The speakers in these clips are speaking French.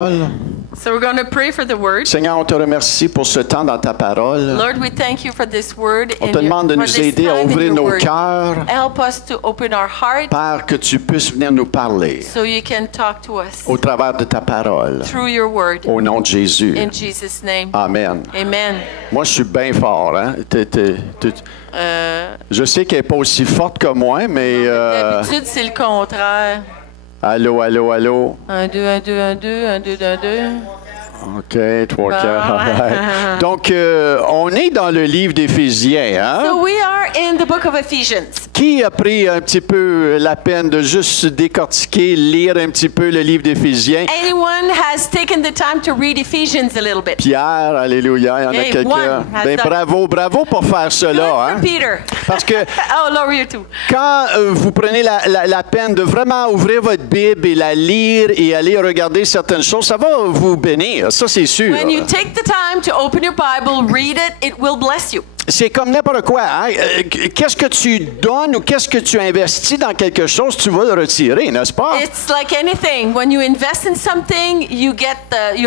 So we're going to pray for the word. Seigneur, on te remercie pour ce temps dans ta parole. Lord, we thank you for this word. On te demande de nous aider à ouvrir nos cœurs. Help us to open our heart. Père, que tu puisses venir nous parler. So you can talk to us. Au travers de ta parole. Through your word. Au nom de Jésus. In Jesus' name. Amen. Amen. Moi, je suis bien fort, hein? Je sais qu'elle n'est pas aussi forte que moi, mais... D'habitude, c'est le contraire. Allô, allô, allô. 1, 2, 1, 2, 1, 2, 1, 2, 1, 2. OK, 3, 4. Donc, on est dans le livre d'Éphésiens. Hein? So we are in the book of Ephesians. Qui a pris un petit peu la peine de juste décortiquer, lire un petit peu le livre d'Éphésiens? Anyone has taken the time to read Ephesians a little bit? Pierre, alléluia, il y en a quelqu'un. Ben, bravo pour faire cela. Hein? Peter. Parce que oh, Lord, you too. Quand vous prenez la peine de vraiment ouvrir votre Bible et la lire et aller regarder certaines choses, ça va vous bénir. Ça, c'est sûr. When you take the time to open your Bible, read it, it will bless you. C'est comme n'importe quoi. Hein? Qu'est-ce que tu donnes ou qu'est-ce que tu investis dans quelque chose, tu vas le retirer, n'est-ce pas? It's like anything. When you invest in something, you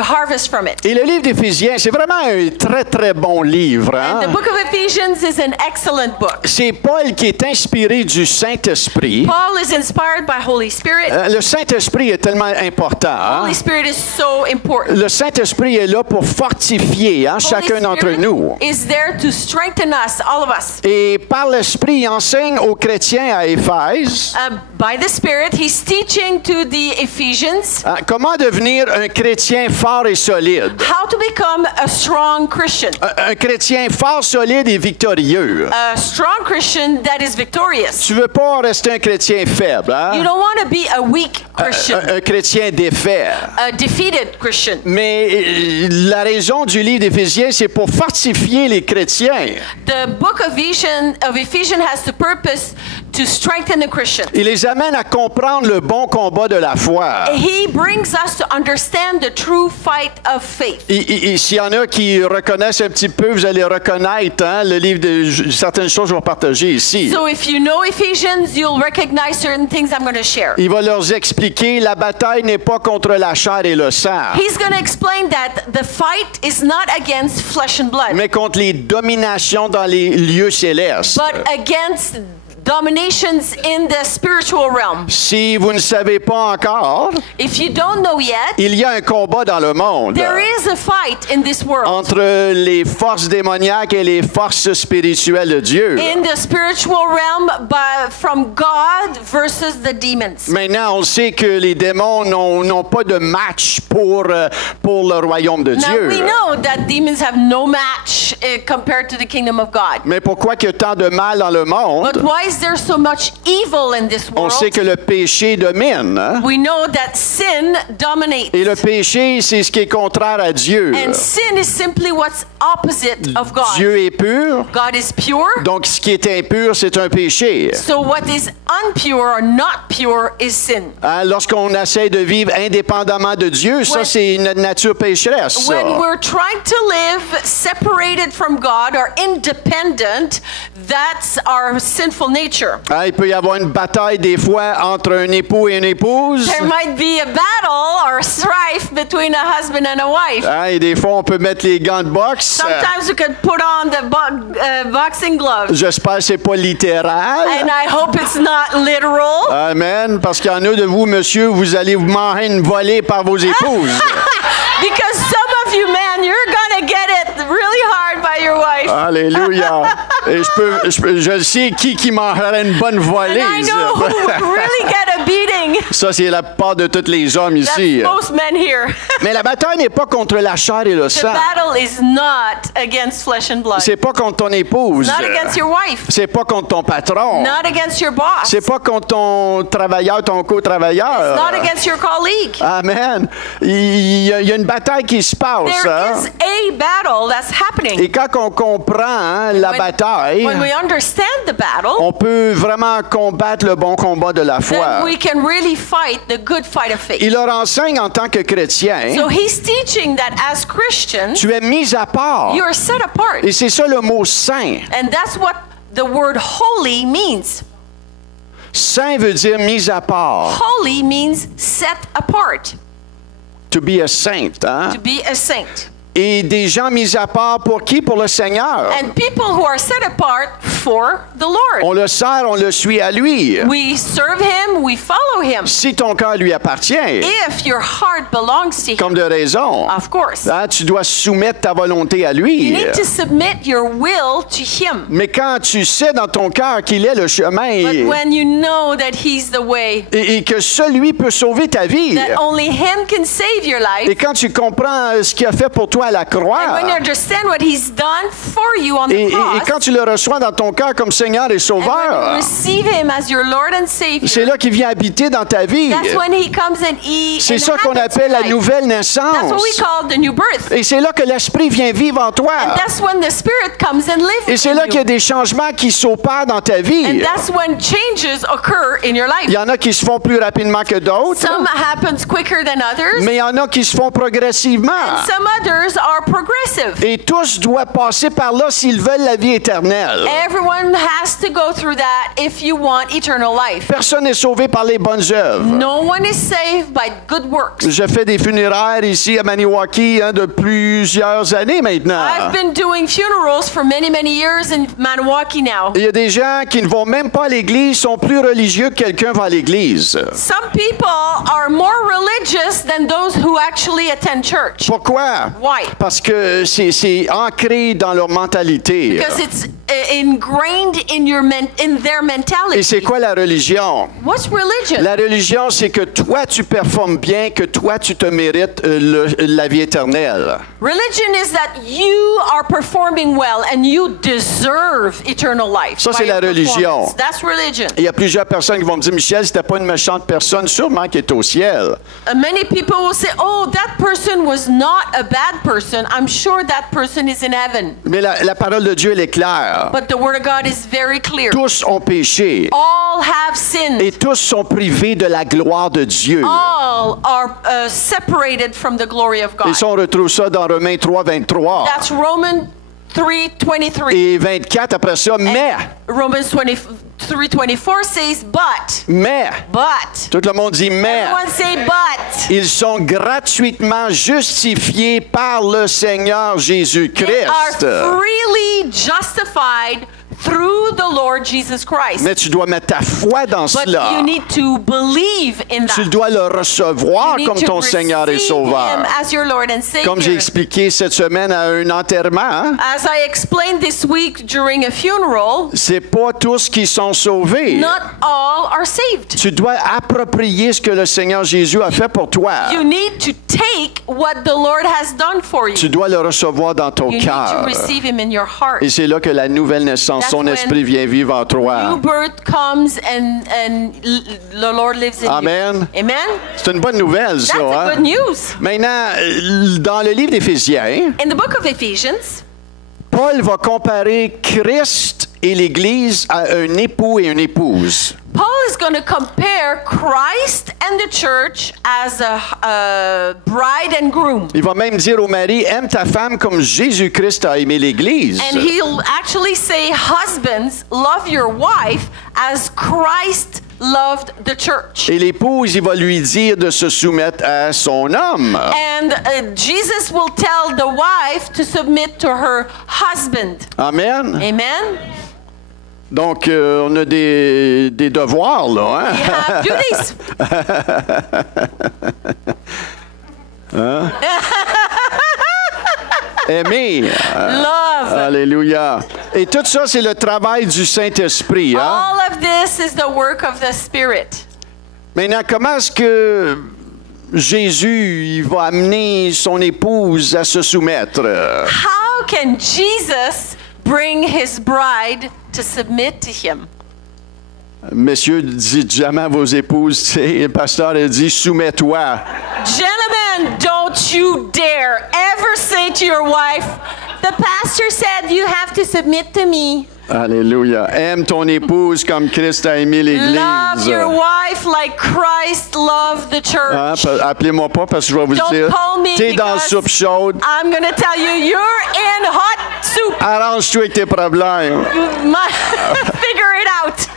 harvest from it. Et le livre d'Éphésiens, c'est vraiment un très, très bon livre. Hein? And the book of Ephesians is an excellent book. C'est Paul qui est inspiré du Saint-Esprit. Paul is inspired by Holy Spirit. Le Saint-Esprit est tellement important. Hein? Holy Spirit is so important. Le Saint-Esprit est là pour fortifier chacun d'entre nous. Is there to strengthen us, all of us. Et par l'Esprit, il enseigne aux chrétiens à Éphèse. By the Spirit, he's teaching to the Ephesians. Comment devenir un chrétien fort et solide. How to become a strong Christian. Un chrétien fort, solide et victorieux. A strong Christian that is victorious. Tu veux pas rester un chrétien faible, hein? You don't want to be a weak Christian. Un chrétien défait. A defeated Christian. Mais la raison du livre d'Éphésiens, c'est pour fortifier les chrétiens. The book of Ephesians has the purpose to strengthen the Christian. Il les amène à comprendre le bon combat de la foi. He brings us to understand the true fight of faith. S'il y en a qui reconnaissent un petit peu, vous allez reconnaître le livre de certaines choses que je vais partager ici. So if you know Ephesians, you'll recognize certain things I'm going to share. Il va leur expliquer la bataille n'est pas contre la chair et le sang. He's going to explain that the fight is not against flesh and blood. Mais contre les dominations dans les lieux célestes. But against dominations in the spiritual realm. Si vous ne savez pas encore, if you don't know yet, il y a un combat dans le monde. There is a fight in this world. Entre les forces démoniaques et les forces spirituelles de Dieu. In the spiritual realm, from God versus the demons. Maintenant, on sait que les démons n'ont pas de match pour le royaume de Dieu. Now we know that demons have no match compared to the kingdom of God. Mais pourquoi il y a tant de mal dans le monde? But why is there so much evil in this world? On sait que le péché domine. Hein? We know that sin dominates. Et le péché, c'est ce qui est contraire à Dieu. And sin is simply what's opposite of God. Dieu est pur. God is pure. Donc, ce qui est impur, c'est un péché. So what is impure or not pure is sin. Hein? Lorsqu'on essaie de vivre indépendamment de Dieu, ça, c'est une nature pécheresse. Ça. When we're trying to live separated from God or independent, that's our sinful nature. Il peut y avoir une bataille des fois entre un époux et une épouse. There might be a battle or strife between a husband and a wife. Et des fois, on peut mettre les gants de boxe. Sometimes we could put on the boxing gloves. J'espère que c'est pas littéral. And I hope it's not literal. Amen. Parce qu'il y en a de vous, monsieur, vous allez vous manger volée par vos épouses. Because some of you, man, you're gonna get it really hard by your wife. Alléluia. Et je sais qui mangerait une bonne volée. And I know who really get a beating. Ça, c'est la part de tous les hommes ici. That's most men here. Mais la bataille n'est pas contre la chair et le sang. The battle is not against flesh and blood. C'est pas contre ton épouse. Not against your wife. C'est pas contre ton patron. Not against your boss. C'est pas contre ton travailleur, ton co-travailleur. It's not against your colleague. Amen. Il y a une bataille qui se passe. There is a battle that's happening. Et quand on comprend la bataille, when we understand the battle, on peut vraiment combattre le bon combat de la foi. Then we can really fight the good fight of faith. Il leur enseigne en tant que chrétien. So he's teaching that as Christians, tu es mis à part. You are set apart. Et c'est ça le mot saint. And that's what the word holy means. Saint veut dire mis à part. Holy means set apart. To be a saint. Hein? to be a saint. Et des gens mis à part pour qui? Pour le Seigneur. And people who are set apart for the Lord. On le sert, on le suit à lui. We serve him, we follow him. Si ton cœur lui appartient, If your heart belongs to him, comme de raison, of course. hein, tu dois soumettre ta volonté à You lui. need to submit your will to him. Mais quand tu sais dans ton cœur qu'il est le chemin But when you know that he's the way, et que seul lui peut sauver ta vie, that only him can save your et life, quand tu comprends ce qu'il a fait pour toi à la and croix, when you understand what he's done for you on the et cross, quand tu le reçois dans ton cœur comme Seigneur et and when you Sauveur, receive him as your Lord and c'est Savior, là qu'il vient habiter dans ta vie. that's when he comes and he C'est ça qu'on inhabits appelle your la life. nouvelle That's what we naissance. call the new birth. Et c'est là que l'Esprit vient vivre en toi. And that's when the Spirit comes and lives Et c'est in là qu'il y a you. des changements qui s'opèrent dans ta And vie. that's when changes occur in your Il y life. en a qui se font plus rapidement que d'autres, Some happens quicker than others, mais il y en a qui se font progressivement. and some others are progressive. Et tous doivent passer par là s'ils veulent la vie éternelle. Everyone has to go through that if you want eternal life. Personne n'est sauvé par les bonnes œuvres. No one is saved by good works. Je fais des funéraires ici à Maniwaki de plusieurs années maintenant. I've been doing funerals for many, many years in Maniwaki now. Il y a des gens qui ne vont même pas à l'église, sont plus religieux que quelqu'un va à l'église. Some people are more religious than those who actually attend church. Pourquoi? Why? Parce que c'est ancré dans leur mentalité. Because it's ingrained in in their mentality. Et c'est quoi la religion? What's religion? La religion, c'est que toi, tu performes bien, que toi, tu te mérites la vie éternelle. Religion is that you are performing well and you deserve eternal life. Ça, c'est by la your religion. performance. That's religion. Et il y a plusieurs personnes qui vont me dire, Michel, c'était pas une méchante personne, sûrement qui est au ciel. Many people will say, oh, that person was not a bad person. I'm sure that person is in heaven. Mais la parole de Dieu, elle est claire. But the word of God is very clear. Tous ont péché All have sinned. et tous sont privés de la gloire de Dieu. All are separated from the glory of God. Et ça, on retrouve ça dans Romains 3, 23. That's Romans 3:23. Et 24 après ça, mais, Romans 3:24 says, mais, but. tout le monde dit mais. Everyone say but. Ils sont gratuitement justifiés par le Seigneur They Jésus-Christ. are freely justified through the Lord Jesus Christ. Mais tu dois mettre ta foi dans But cela. you need to believe in Tu that. dois le recevoir You need comme to ton Seigneur et receive Sauveur. him as your Lord and Savior. Comme j'ai expliqué cette semaine à un enterrement, hein, As I explained this week during a funeral, c'est pas tous qui sont sauvés. not all are saved. Tu dois approprier ce que le Seigneur Jésus a fait pour toi. You need to take what the Lord has done for you. Tu dois le recevoir dans ton You need to cœur. receive him in your heart. Et c'est là que la nouvelle naissance, That's son when esprit vient vivre en New toi. birth comes and the Lord lives in Amen. you. Amen. C'est une bonne nouvelle, That's ça. a Hein? good news. Maintenant, dans le livre d'Éphésiens, In the book of Ephesians, Paul va comparer Christ et l'Église à un époux et une épouse. Paul is going to compare Christ and the church as a bride and groom. Il va même dire au mari, aime ta femme comme Jésus-Christ a aimé l'Église. And he'll actually say, husbands, love your wife as Christ loved the church. Et l'épouse, il va lui dire de se soumettre à son homme. And Jesus will tell the wife to submit to her husband. Amen. Amen. Donc, on a des devoirs, là. Hein? We have duties. Aimer. Love. Alléluia. Et tout ça, c'est le travail du Saint-Esprit. Hein? All of this is the work of the Spirit. Maintenant, comment est-ce que Jésus il va amener son épouse à se soumettre? How can Jesus bring his bride to submit to him? Messieurs, dites jamais à vos épouses, tu sais, le pasteur a dit, soumets-toi. Gentlemen, don't you dare ever say to your wife, the pastor said you have to submit to me. Alléluia. Aime ton épouse comme Christ a aimé l'Église. Love your wife like Christ loved the Hein, church. appelez-moi pas parce que je vais vous Don't dire, call me t'es dans la because soupe chaude, I'm going to tell you, you're in hot soup. arrange-toi avec tes problèmes. Figure it out.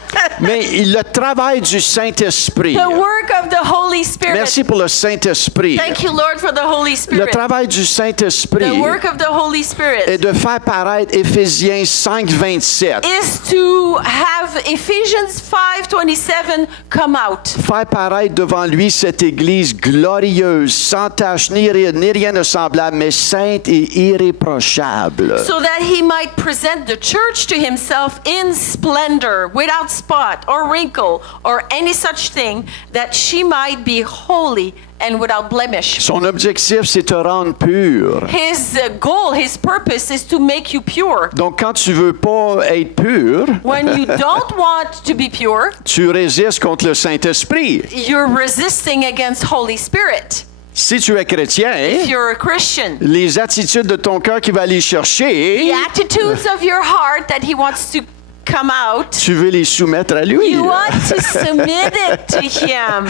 Mais le travail du Saint-Esprit. The work of the Holy Spirit. Merci pour le Saint-Esprit. Thank you, Lord, for the Holy Le Spirit. travail du Saint-Esprit The work of the Holy est Spirit de faire paraître Éphésiens 5:27. is to have Ephesians 5:27 come out. Faire paraître devant lui cette Église glorieuse, sans tache ni rien de semblable, mais sainte et irréprochable. So that he might present the church to himself in splendor, without spot or wrinkle or any such thing, that she might be holy and without blemish. Son objectif, c'est te rendre pur. His goal, his purpose is to make you pure. Donc, quand tu veux pas être pur, When you don't want to be pure, tu résistes contre le Saint-Esprit. you're resisting against Holy Spirit. Si tu es chrétien, If you're a Christian, les attitudes de ton cœur qui va aller chercher, the attitudes of your heart that he wants to come out, tu veux les soumettre à lui. you want to submit it to him.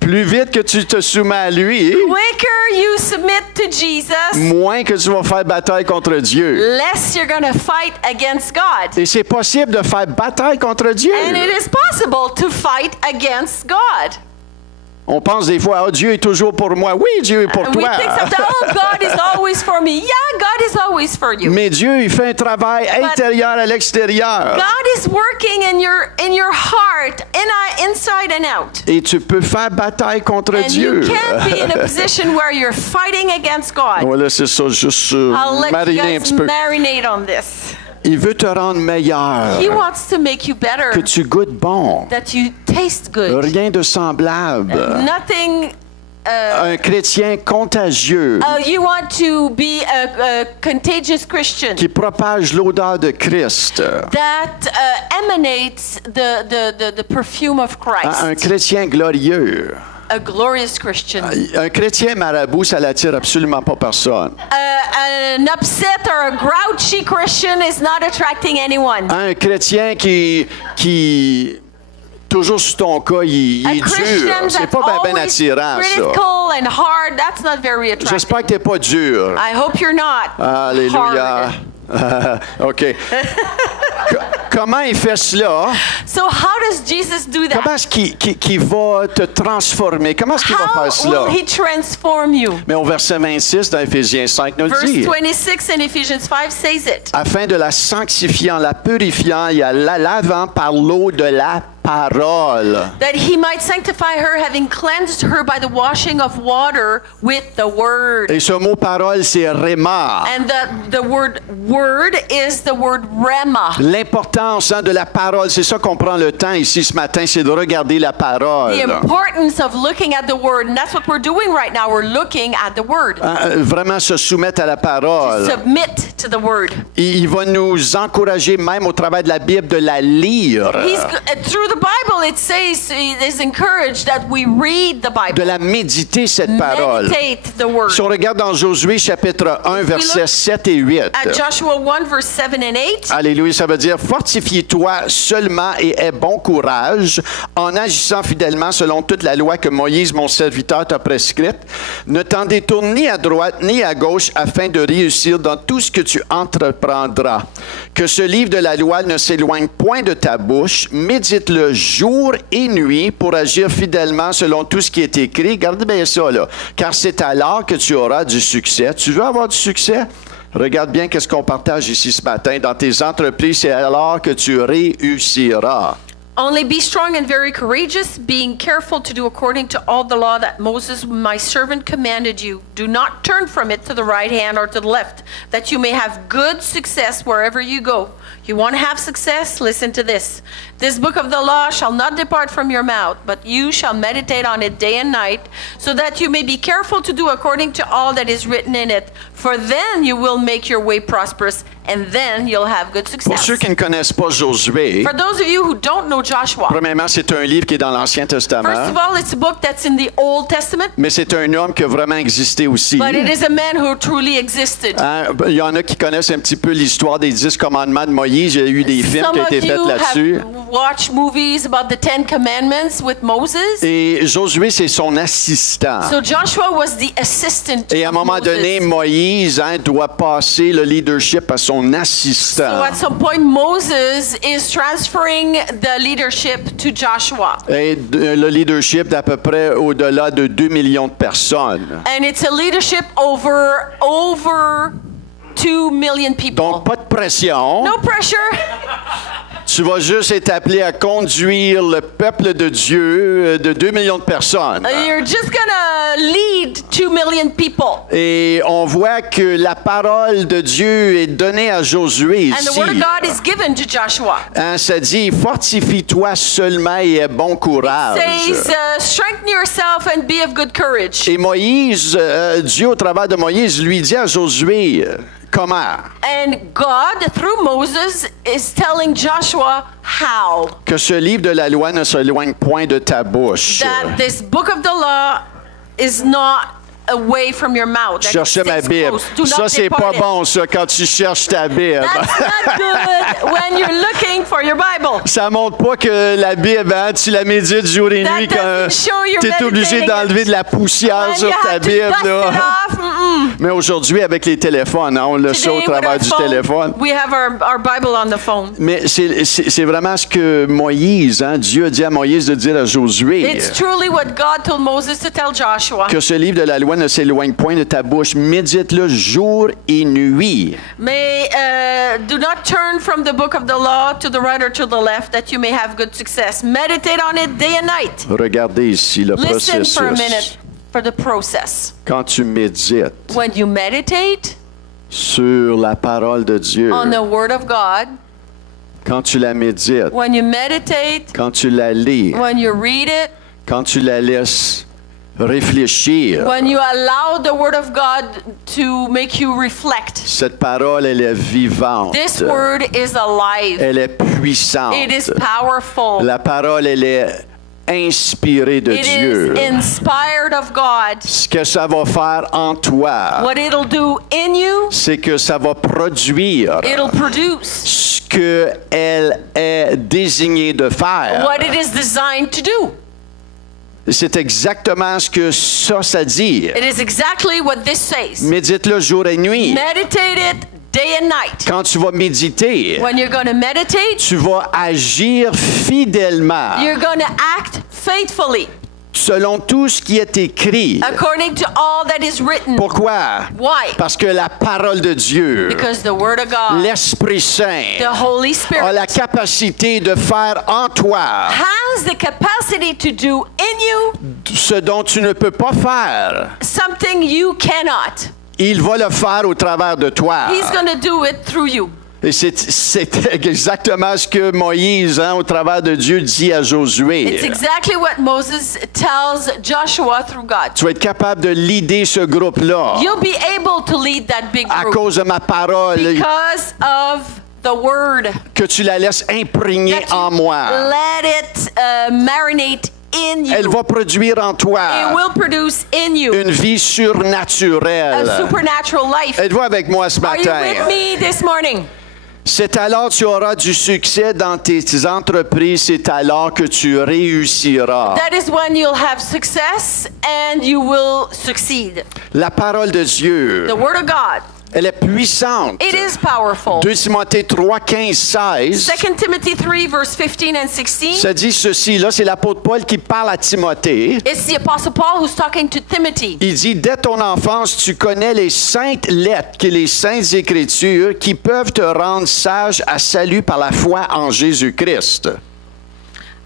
Plus vite que tu te soumets à lui, Quicker you submit to Jesus, moins que tu vas faire bataille contre Dieu. less you're going to fight against God. Et c'est possible de faire bataille contre Dieu. And it is possible to fight against God. On pense des fois, oh, Dieu est toujours pour moi. Oui, Dieu est pour We toi. think sometimes, oh, God is always for me. Yeah, God is always for you. Mais Dieu, il fait un travail intérieur à l'extérieur. God is working in your heart, inside and out. Et tu peux faire bataille contre And Dieu. you can't be in a position where you're fighting against God. On va laisser ça juste I'll let you mariner un guys petit peu. marinate on this. Il veut te rendre meilleur. He wants to make you better, Que tu goûtes bon. that you taste good. Rien de semblable. Nothing. Un chrétien contagieux You want to be a contagious Christian qui propage l'odeur de Christ. that emanates the perfume of Christ. Un chrétien glorieux. A glorious Christian. Un chrétien marabout, ça l'attire absolument pas personne. An upset or a grouchy Christian is not attracting anyone. Un chrétien qui toujours sur ton cas, il A est dur. Christian C'est that's pas bien always attirant, ça. critical and hard, that's not very attractive. J'espère que t'es pas dur. I hope you're not Alléluia. hard. OK. Comment il fait cela? So how does Jesus do that? Comment est-ce qu'il va te transformer? Comment est-ce qu'il va How faire cela? will he transform you? Mais au verset 26 dans Éphésiens 5 nous le Verse dit. 26 in Ephesians 5 says it. Afin de la sanctifiant, la purifiant et la lavant par l'eau de la parole. That he might sanctify her, having cleansed her by the washing of water with the word. Et ce mot parole, c'est Réma. And the word is the word rema. L'importance de la parole, c'est ça qu'on prend le temps ici ce matin, c'est de regarder la parole. The importance of looking at the word, and that's what we're doing right now. We're looking at the word. Vraiment se soumettre à la parole. Submit to the word. Il va nous encourager même au travers de la Bible de la lire. Through the Bible, it says it is encouraged that we read the Bible. De la méditer cette parole. Meditate the word. Si on regarde dans Josué chapitre 1 versets 7 et 8. At Joshua 1 verse 7 and 8. Alléluia, ça veut dire fortifie-toi seulement et aie bon courage en agissant fidèlement selon toute la loi que Moïse, mon serviteur, t'a prescrite. Ne t'en détourne ni à droite ni à gauche afin de réussir dans tout ce que tu entreprendras. Que ce livre de la loi ne s'éloigne point de ta bouche. Médite-le jour et nuit pour agir fidèlement selon tout ce qui est écrit. Regardez bien ça, là. Car c'est alors que tu auras du succès. Tu veux avoir du succès? Regarde bien qu'est-ce qu'on partage ici ce matin. Dans tes entreprises, c'est alors que tu réussiras. Only be strong and very courageous, being careful to do according to all the law that Moses, my servant, commanded you. Do not turn from it to the right hand or to the left, that you may have good success wherever you go. You want to have success? Listen to this. This book of the law shall not depart from your mouth, but you shall meditate on it day and night, so that you may be careful to do according to all that is written in it. For then you will make your way prosperous, and then you'll have good Pour success. ceux qui ne connaissent pas Josué, For those of you who don't know Joshua, premièrement, c'est un livre qui est dans l'Ancien first Testament, of all, it's a book that's in the Old Testament, mais c'est un homme qui a vraiment existé aussi. but it is a man who truly existed. Hein, il y en a qui connaissent un petit peu l'histoire des 10 commandements de Moïse. Il y a eu des films Some qui ont of été faits you là-dessus. have watch movies about the Ten Commandments with Moses. Et Josué, c'est son assistant. So Joshua was the assistant Et à un of moment Moses. donné, Moïse doit passer le leadership à son So assistant. at some point, Moses is transferring the leadership to Joshua. Et le leadership d'à peu près au-delà de 2 millions de personnes. And it's a leadership over 2 million people. Donc, pas de pression. No pressure. Tu vas juste être appelé à conduire le peuple de Dieu de 2 millions de personnes. You're just gonna lead 2 million people. Et on voit que la parole de Dieu est donnée à Josué And the ici. word of God is given to Joshua. Hein, ça dit, fortifie-toi seulement et aie bon courage. Says, strengthen yourself and be of good courage. Et Moïse, Dieu au travers de Moïse, lui dit à Josué, comment? And God, through Moses, is telling Joshua how. Que ce livre de la loi ne s'éloigne point de ta bouche. That this book of the law is not away from your mouth. Je That it cherchais ma stays Bible. close. Do Ça, not c'est pas depart it. bon, ça, quand tu cherches ta Bible. That's not good when you're looking for your Bible. Ça montre pas que la Bible, hein, tu la médites jour et That nuit quand doesn't show you're tu es obligé meditating d'enlever it. de la poussière When sur you ta have to Bible. dust là. it off, Mais aujourd'hui, avec les téléphones, hein, on le sait au Today, with travers our du phone, téléphone. we have our Bible on the phone. Mais c'est vraiment ce que Moïse, hein, Dieu a dit à Moïse de dire à Josué. It's truly what God told Moses to tell Joshua. Que ce livre de la loi ne s'éloigne point de ta bouche. Médite-le jour et nuit. May do not turn from the book of the law to the right or to the left, that you may have good success. Meditate on it day and night. Regardez ici le Listen for a processus. minute for the process. Quand tu médites When you meditate sur la parole de Dieu, on the Word of God, quand tu la médites, when you meditate, quand tu la lis, when you read it, quand tu la laisses réfléchir, when you allow the Word of God to make you reflect, cette parole, elle est vivante. this Word is alive. Elle est puissante. It is powerful. La parole, elle est inspirée de It Dieu. is inspired of God. Ce que ça va faire en toi, What it'll do in you, c'est que ça va produire it'll produce ce qu'elle est désignée de faire. what it is designed to do. C'est exactement ce que ça dit. It is exactly what this says. Médite-le jour et nuit. Meditate it day and night. Quand tu vas méditer, When you're going to meditate, tu vas agir fidèlement you're going to act faithfully selon tout ce qui est écrit. according to all that is written. Pourquoi? Why? Parce que la parole de Dieu, Because the Word of God, l'Esprit Saint, the Holy a la Spirit, capacité de faire en toi has the capacity to do in you ce dont tu ne peux pas faire. something you cannot. Il va le faire au travers de toi. He's going to do it through you. Et c'est exactement ce que Moïse, hein, au travers de Dieu, dit à Josué. It's exactly what Moses tells Joshua through God. Tu vas être capable de leader ce groupe-là You'll be able to lead that big à group cause de ma parole, because of the Word. que tu la laisses imprégner That you en moi. let it marinate in you. Elle va produire en It toi will produce in you une vie surnaturelle. a supernatural life. Êtes-vous avec moi ce Are you with matin? me this morning? C'est alors que tu auras du succès dans tes entreprises, c'est alors que tu réussiras. That is when you'll have success and you will succeed. La parole de Dieu, The Word of God, elle est puissante. it is powerful. 2 Timothée 3, 15, 16. 2 Timothy 3, verse 15 and 16. Ça dit ceci, là, c'est l'apôtre Paul qui parle à Timothée. It's the Apostle Paul who's talking to Timothy. Il dit, dès ton enfance, tu connais les saintes lettres, que les saintes écritures, qui peuvent te rendre sage à salut par la foi en Jésus-Christ.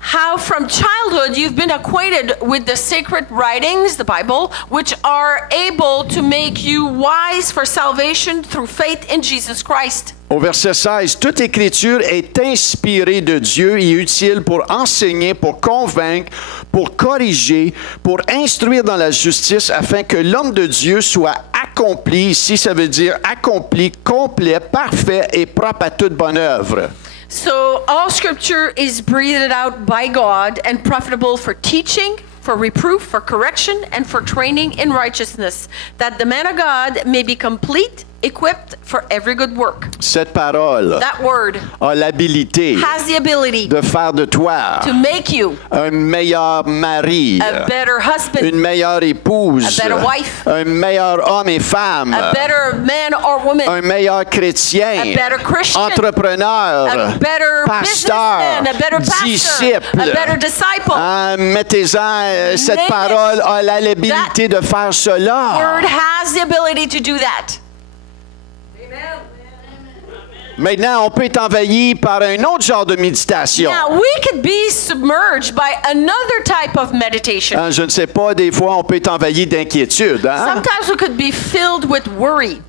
How from childhood you've been acquainted with the sacred writings, the Bible, which are able to make you wise for salvation through faith in Jesus Christ. Au verset 16, toute écriture est inspirée de Dieu et utile pour enseigner, pour convaincre, pour corriger, pour instruire dans la justice, afin que l'homme de Dieu soit accompli, ici ça veut dire accompli, complet, parfait et propre à toute bonne œuvre. So all scripture is breathed out by God and profitable for teaching, for reproof, for correction, and for training in righteousness, that the man of God may be complete, equipped for every good work. Cette parole That word a l'habilité has the ability de faire de toi to make you un meilleur mari, a better husband, une meilleure épouse, a better wife, un meilleur homme et femme, a better man or woman, un meilleur chrétien, a better Christian, entrepreneur, a better pasteur, businessman, a better pastor, disciple. a better disciple. Mettez-en, cette Name it. parole a l'habilité de faire cela. Word has the ability to do that. Maintenant, on peut être envahi par un autre genre de méditation. Now, we could be submerged by another type of meditation. Je ne sais pas, des fois, on peut être envahi d'inquiétude. Sometimes we could be filled with worry.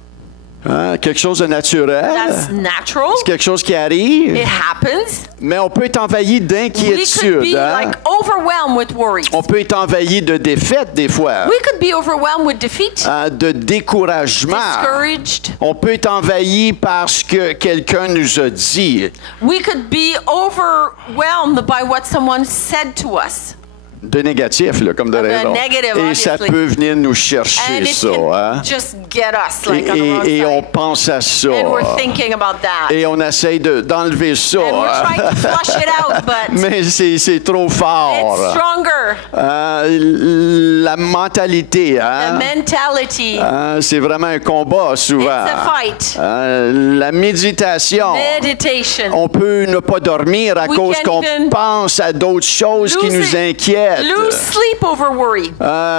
Quelque chose de naturel. That's natural. C'est quelque chose qui arrive. It happens. Mais on peut être envahi We could d'inquiétude. be like overwhelmed with worry. On peut être envahi de défaite, des fois. We could be overwhelmed with defeat, De découragement. discouraged. On peut être envahi parce que quelqu'un nous a dit. We could be overwhelmed by what someone said to us. De négatif, là, comme de raison. negative, Et ça obviously. peut venir nous chercher, And it ça. can Hein? just get us like on the wrong Et on side. pense à ça. And we're thinking about that. Et on essaye d'enlever ça. And we're hein. trying to flush it out, but Mais c'est trop fort. it's stronger. La mentalité, The hein? mentality. C'est vraiment un combat, souvent. It's a fight. La méditation. Meditation. On peut ne pas dormir à We cause can't qu'on even pense à d'autres choses qui nous inquiètent. Lose sleep over worry.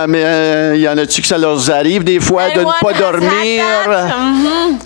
Mais y en a-tu que ça leur arrive des fois de ne Anyone pas has dormir? had that? Mhm.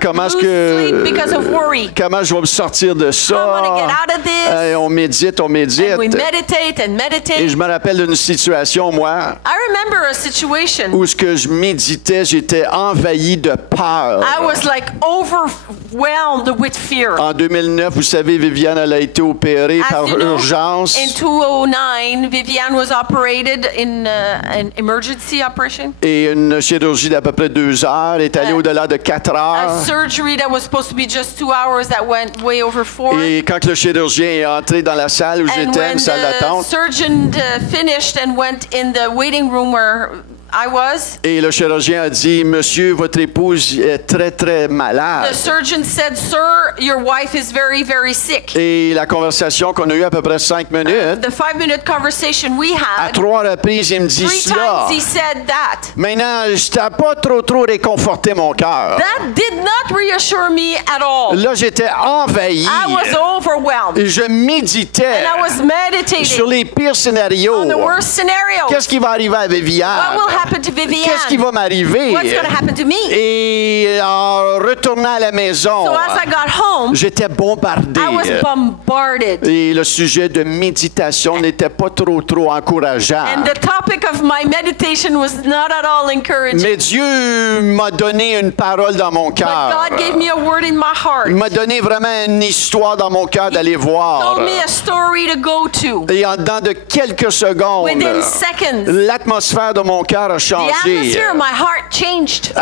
Comment est-ce Lose sleep because of worry. comment je vais me sortir de ça? I wanna get out of this. On médite, on médite. And we meditate and meditate. Et je me rappelle d'une situation, moi, I remember a situation. où ce que je méditais, j'étais envahi de peur. I was like overwhelmed with fear. En 2009, vous savez, Viviane, elle a été opérée As par you know, urgence. in 2009, Viviane was operated in an emergency operation. Et une chirurgie d'à peu près 2 heures est allée au-delà de 4 heures. A surgery that was supposed to be just 2 hours that went way over 4. Et quand le chirurgien est entré dans la salle où And j'étais, when une salle the d'attente, surgeon finished and went in the waiting room where I was, et le chirurgien a dit, Monsieur, votre épouse est très, très malade. the surgeon said, "Sir, your wife is very, very sick." Et la conversation qu'on a eue à peu près 5 minutes, The 5-minute conversation we à had, 3 reprises, il me dit 3 cela. times he said that. Maintenant, je n'ai pas trop réconforté mon cœur. That did not reassure me at all. Là, j'étais envahi. I was overwhelmed. Et je méditais And I was sur meditating les pires scénarios. on the worst scenarios. Qu'est-ce qui va arriver à What Viviane? will happen to Qu'est-ce qui Viviane? va m'arriver? What's going to happen to me? Et en retournant à la maison, So as I got home, j'étais bombardé. I was bombarded. Et le sujet de méditation n'était pas trop encourageant. And the topic of my meditation was not at all encouraging. Mais Dieu m'a donné une parole dans mon But cœur. God gave me a word in my heart. Il m'a donné vraiment une histoire dans mon cœur d'aller voir. Told me a story to go to. Et en dedans de quelques secondes, Within seconds, l'atmosphère de mon cœur a the changé. atmosphere of my heart changed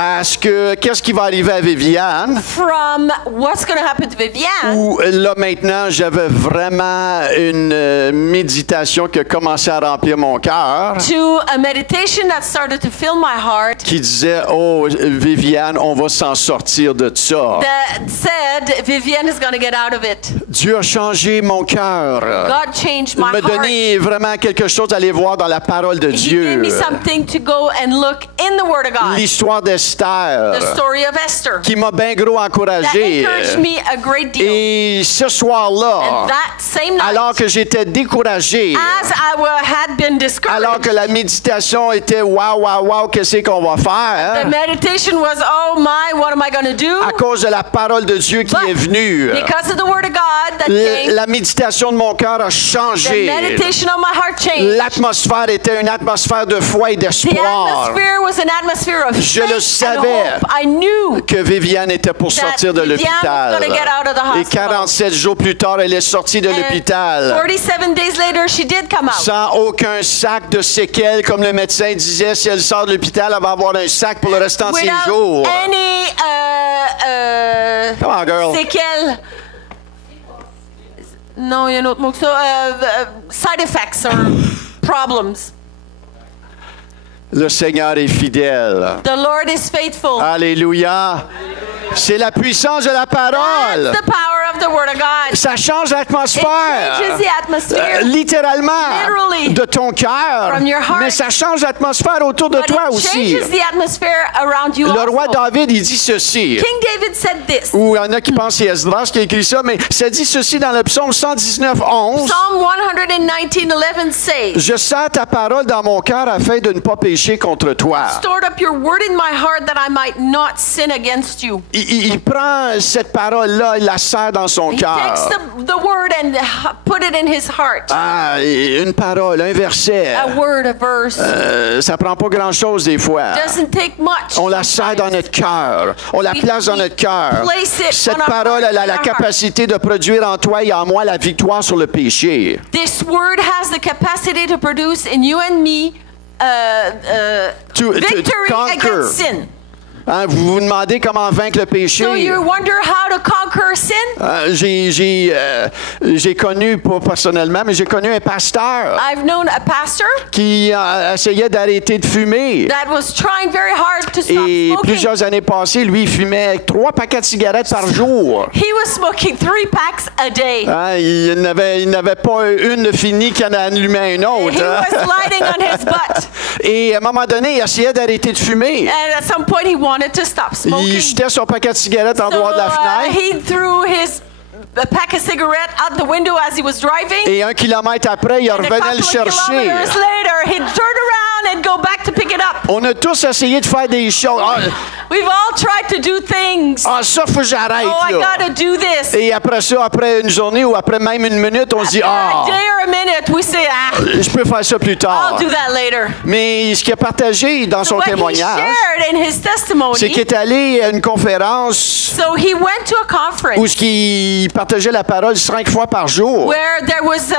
Qu'est-ce qui va arriver à Viviane? from what's going to happen to Viviane Où là maintenant, j'avais vraiment une méditation qui a commencé à remplir mon cœur, to a meditation that started to fill my heart qui disait, oh Viviane, on va s'en sortir de ça. that said Viviane is going to get out of it. Dieu a changé mon cœur. God changed Il my m'a heart. donné vraiment quelque chose à aller voir dans la parole de He gave Dieu. me something to go and look in the Word of God. L'histoire d'Esther, The story of Esther. qui m'a bien gros That encouragé. encouraged me a great deal. Et ce soir-là, And that same night, alors que j'étais découragé, as I had been discouraged, alors que la méditation était wow, qu'est-ce qu'on va the faire? meditation was, oh my, what am I going to do? À cause de la parole de Dieu qui But est venue, because of the Word of God that came, la méditation de mon cœur a the changé. meditation of my heart changed. L'atmosphère était une atmosphère de foi et The d'espoir. atmosphere was an atmosphere of Je le faith and savais. hope. I knew Que Viviane était pour that sortir de Viviane was l'hôpital. gonna get out of the Et hospital. 47 jours plus tard, elle est sortie de And l'hôpital. 47 days later, she did come out. Sans aucun sac de séquelles, comme le médecin disait, si elle sort de l'hôpital, elle va avoir un sac pour le restant de ses Without jours. any Come on, girl. séquelles. Non, il y a un autre mot que ça. Side effects or problems. Le Seigneur est fidèle. The Lord is faithful. Alléluia. C'est la puissance de la parole. That's the power of the Word of God. Ça change It l'atmosphère. changes the atmosphere. Littéralement, Literally. de ton cœur. From your heart. Mais ça change l'atmosphère autour de But toi it aussi. changes the atmosphere around you Le roi also. David, il dit ceci. King David said this. Ou il y en a qui pensent que c'est Esdras qui a écrit ça, mais ça dit ceci dans le psaume 119, 11. Psalm 119:11 says, Je sens ta parole dans mon cœur afin de ne pas pécher contre toi. stored up your word in my heart that I might not sin against you. Il prend cette parole-là, il la serre dans son He cœur. takes the word and put it in his heart. Ah, une parole, un verset. A word, a verse. Ça prend pas grand-chose des fois. Doesn't take much. On la serre dans notre cœur. On la place dans notre cœur. Place it Cette on our parole, heart, elle a in la our capacité de produire en toi et en moi la victoire sur le péché. This word has the capacity to produce in you and me To victory conquer. against sin. Hein, vous vous demandez comment vaincre le péché. So you wonder how to conquer sin? J'ai connu, pas personnellement, mais j'ai connu un pasteur I've known a pastor qui essayait d'arrêter de fumer. that was trying very hard to stop Et smoking. plusieurs années passées, lui, il fumait 3 paquets de cigarettes par jour. He was smoking 3 packs a day. Hein, il n'avait pas une de finie qui en a allumé une autre. He hein. was lighting on his butt. Et à un moment donné, il essayait d'arrêter de fumer. And at some point he wanted to stop smoking. Il jetait son paquet de cigarettes en dehors de la fenêtre. He threw his pack of cigarette out the window as he was driving. Et 1 kilomètre après, il And a revenait couple le of chercher. kilometers later, he'd turn around and go back to pick it up. On a tous essayé de faire des choses. We've all tried to do things. Ça, faut que j'arrête. Oh, I là. gotta do this. Et après ça, après une journée ou après même une minute, on se dit, A day or a minute, we say, je peux faire ça plus tard. I'll do that later. Mais ce qu'il a partagé dans son What he témoignage, shared in his testimony, c'est qu'il est allé à une conférence so he went to a conference où il partageait la parole 5 fois par jour. where there was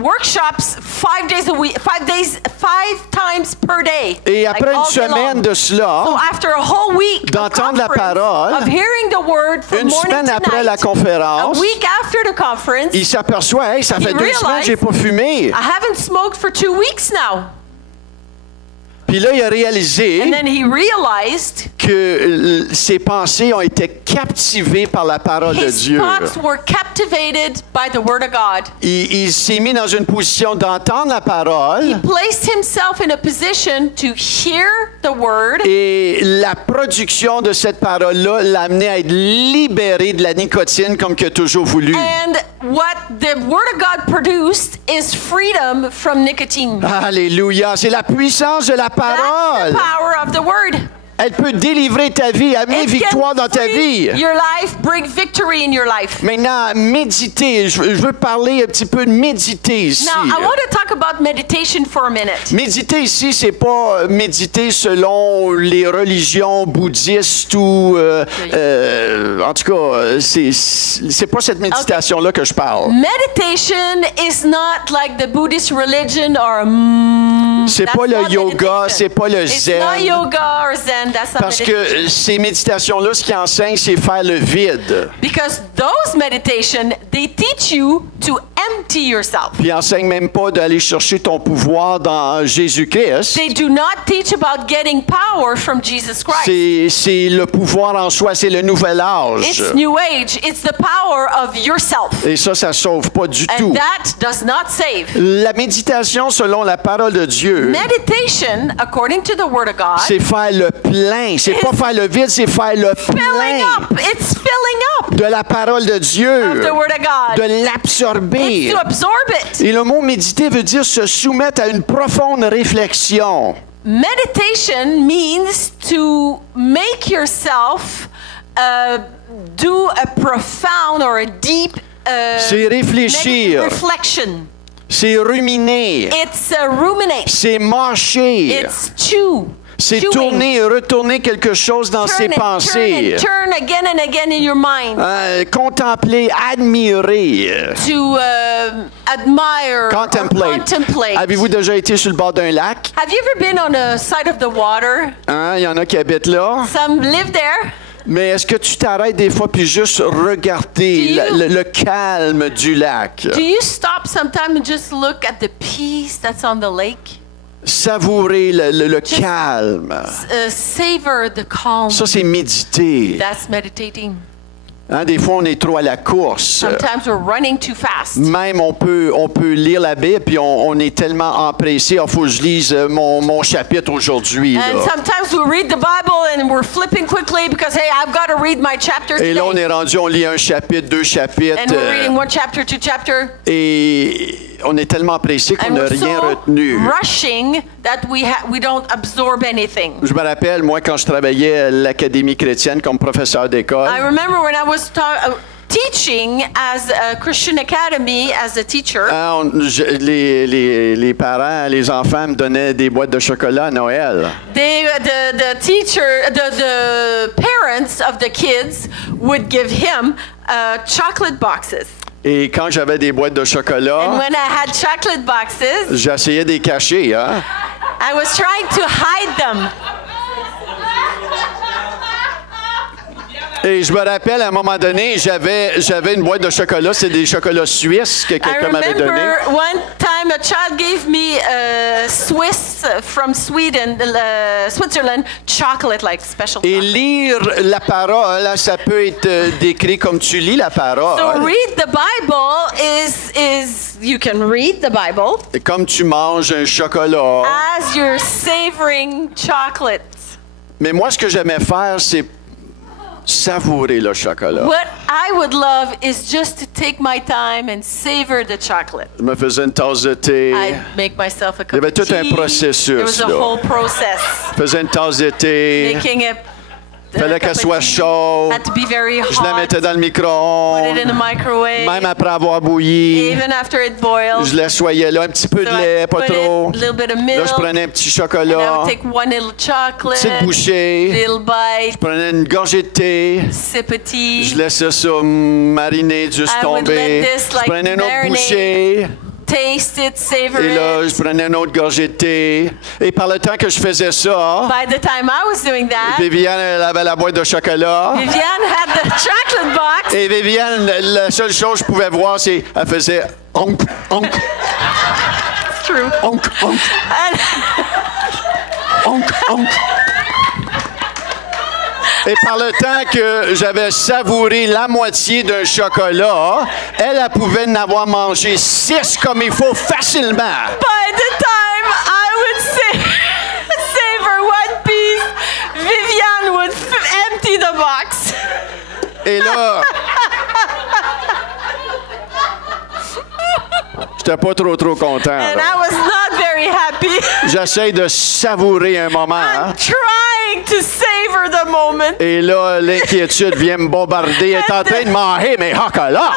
workshops 5 days a week, 5 times per day. Et like après une all day semaine long. de cela, So after a whole week of d'entendre la conference, parole, of hearing the word from une morning semaine to après la night, conférence, a week after the conference, il s'aperçoit, hey, ça fait He 2 semaines que j'ai pas fumé. I haven't smoked for 2 weeks now. Puis là, il a réalisé And then he realized que ses pensées ont été captivées par la parole de his Dieu. thoughts were captivated by the word of God. Il s'est mis dans une position d'entendre la parole Placed himself in a position to hear the word, et la production de cette parole-là l'a amené à être libéré de la nicotine comme qu'il a toujours voulu. and what the word of God produced is freedom from nicotine. Alléluia, c'est la puissance de la That's the parole. power of the word. Elle peut délivrer ta vie, amener It victoire can dans ta free vie. your life, bring victory in your life. Maintenant, méditer. Je veux parler un petit peu de méditer ici. Now, I want to talk about meditation for a minute. Méditer ici, c'est pas méditer selon les religions bouddhistes ou... en tout cas, c'est pas cette méditation-là que je parle. Meditation is not like the Buddhist religion or C'est that's pas le not yoga, meditation. c'est pas le It's zen. not yoga or zen. That's not Parce meditation. que ces méditations-là, ce qu'ils enseignent, c'est faire le vide. Because those meditation, they teach you to empty yourself. Puis ils enseignent même pas d'aller chercher ton pouvoir dans Jésus-Christ. They do not teach about getting power from Jesus Christ. C'est le pouvoir en soi, c'est le nouvel âge. It's New Age. It's the power of yourself. Et ça sauve pas du tout. And that does not save. La méditation selon la parole de Dieu, Meditation, according to the Word of God, c'est faire le plein. C'est pas faire le vide, c'est faire le filling plein up. It's filling up de la parole de Dieu, of the Word of God. de l'absorber. It's to absorb it. Et le mot méditer veut dire se soumettre à une profonde réflexion. Meditation means to make yourself do a profound or a deep C'est réfléchir, reflection. c'est ruminer, It's ruminate. c'est mâcher, It's chew. c'est chewing. tourner et retourner quelque chose dans ses Turn and pensées. turn again and again in your mind. Contempler, admirer. To admire or Contemplate. contemplate. Avez-vous déjà été sur le bord d'un lac? Have you ever been on the side of the water? Hein, il y en a qui habitent là. Some live there. Mais est-ce que tu t'arrêtes des fois puis juste regarder Do you- le calme du lac? Do you stop sometime and just look at the peace that's on the lake? Savourer le calme. Savor the calm. Ça, c'est méditer. That's meditating. Hein, des fois, on est trop à la course. Sometimes we're running too fast. Même, on peut lire la Bible, puis on est tellement empressé. Il faut que je lise mon chapitre aujourd'hui. And sometimes we read the Bible and we're flipping quickly because, hey, I've got to read my chapter today. Et là, on est rendu, on lit un chapitre, 2 chapitres. And we're reading 1 chapter, 2 chapter. Et on est tellement pressé qu'on n'a rien retenu. Rushing that we don't absorb anything. Je me rappelle, moi, quand je travaillais à l'Académie chrétienne comme professeur d'école. I remember when I was teaching as a Christian Academy as a teacher. Les parents, les enfants me donnaient des boîtes de chocolat à Noël. The parents of the kids would give him chocolate boxes. Et quand j'avais des boîtes de chocolat, and when I had chocolate boxes, j'essayais de les cacher, hein? I was trying to hide them. Et je me rappelle, à un moment donné, j'avais une boîte de chocolat. C'est des chocolats suisses que quelqu'un m'avait donné. I remember one time a child gave me Swiss from Sweden, Switzerland, chocolate like special. Et lire la parole, ça peut être décrit comme tu lis la parole. So read the Bible is you can read the Bible. Et comme tu manges un chocolat. As you're savoring chocolate. Mais moi, ce que j'aimais faire, c'est savourer le chocolat. What I would love is just to take my time and savor the chocolate. Je me faisais une tasse de thé. I'd make myself a cup of tea. Il y avait tout un processus. There was a whole process. Je faisais une tasse de thé. Making it. Fallait qu'elle soit chaude. Had to be very hot. Je la mettais dans le micro-ondes. Put it in the microwave. Même après avoir bouilli. Even after it boiled. Je l'assoyais là, un petit peu de lait, pas trop. Little bit of milk. Là, je prenais un petit chocolat. And I would take one little chocolate. Petite bouchée. Little bite. Je prenais une gorgée de thé. Sip of tea. Je laissais ça mariner, juste tomber. Je prenais une autre bouchée. Taste it, savor Et là, it. je prenais une autre gorgée de thé. Et par le temps que je faisais ça, by the time I was doing that, Viviane, elle avait la boîte de chocolat. Viviane had the chocolate box. Et Viviane, la seule chose que je pouvais voir, c'est qu'elle faisait onk, onk. It's true. Onk, onk. Onk, onk. Et par le temps que j'avais savouré la moitié d'un chocolat, elle pouvait en avoir mangé 6 comme il faut facilement. By the time I would savor one piece, Viviane would empty the box. Et là, j'étais pas trop content. And Là. I was not very happy. J'essaie de savourer un moment. I'm trying to savor the moment. Et là, l'inquiétude vient me bombarder. Elle est en train de manger mes chocolats.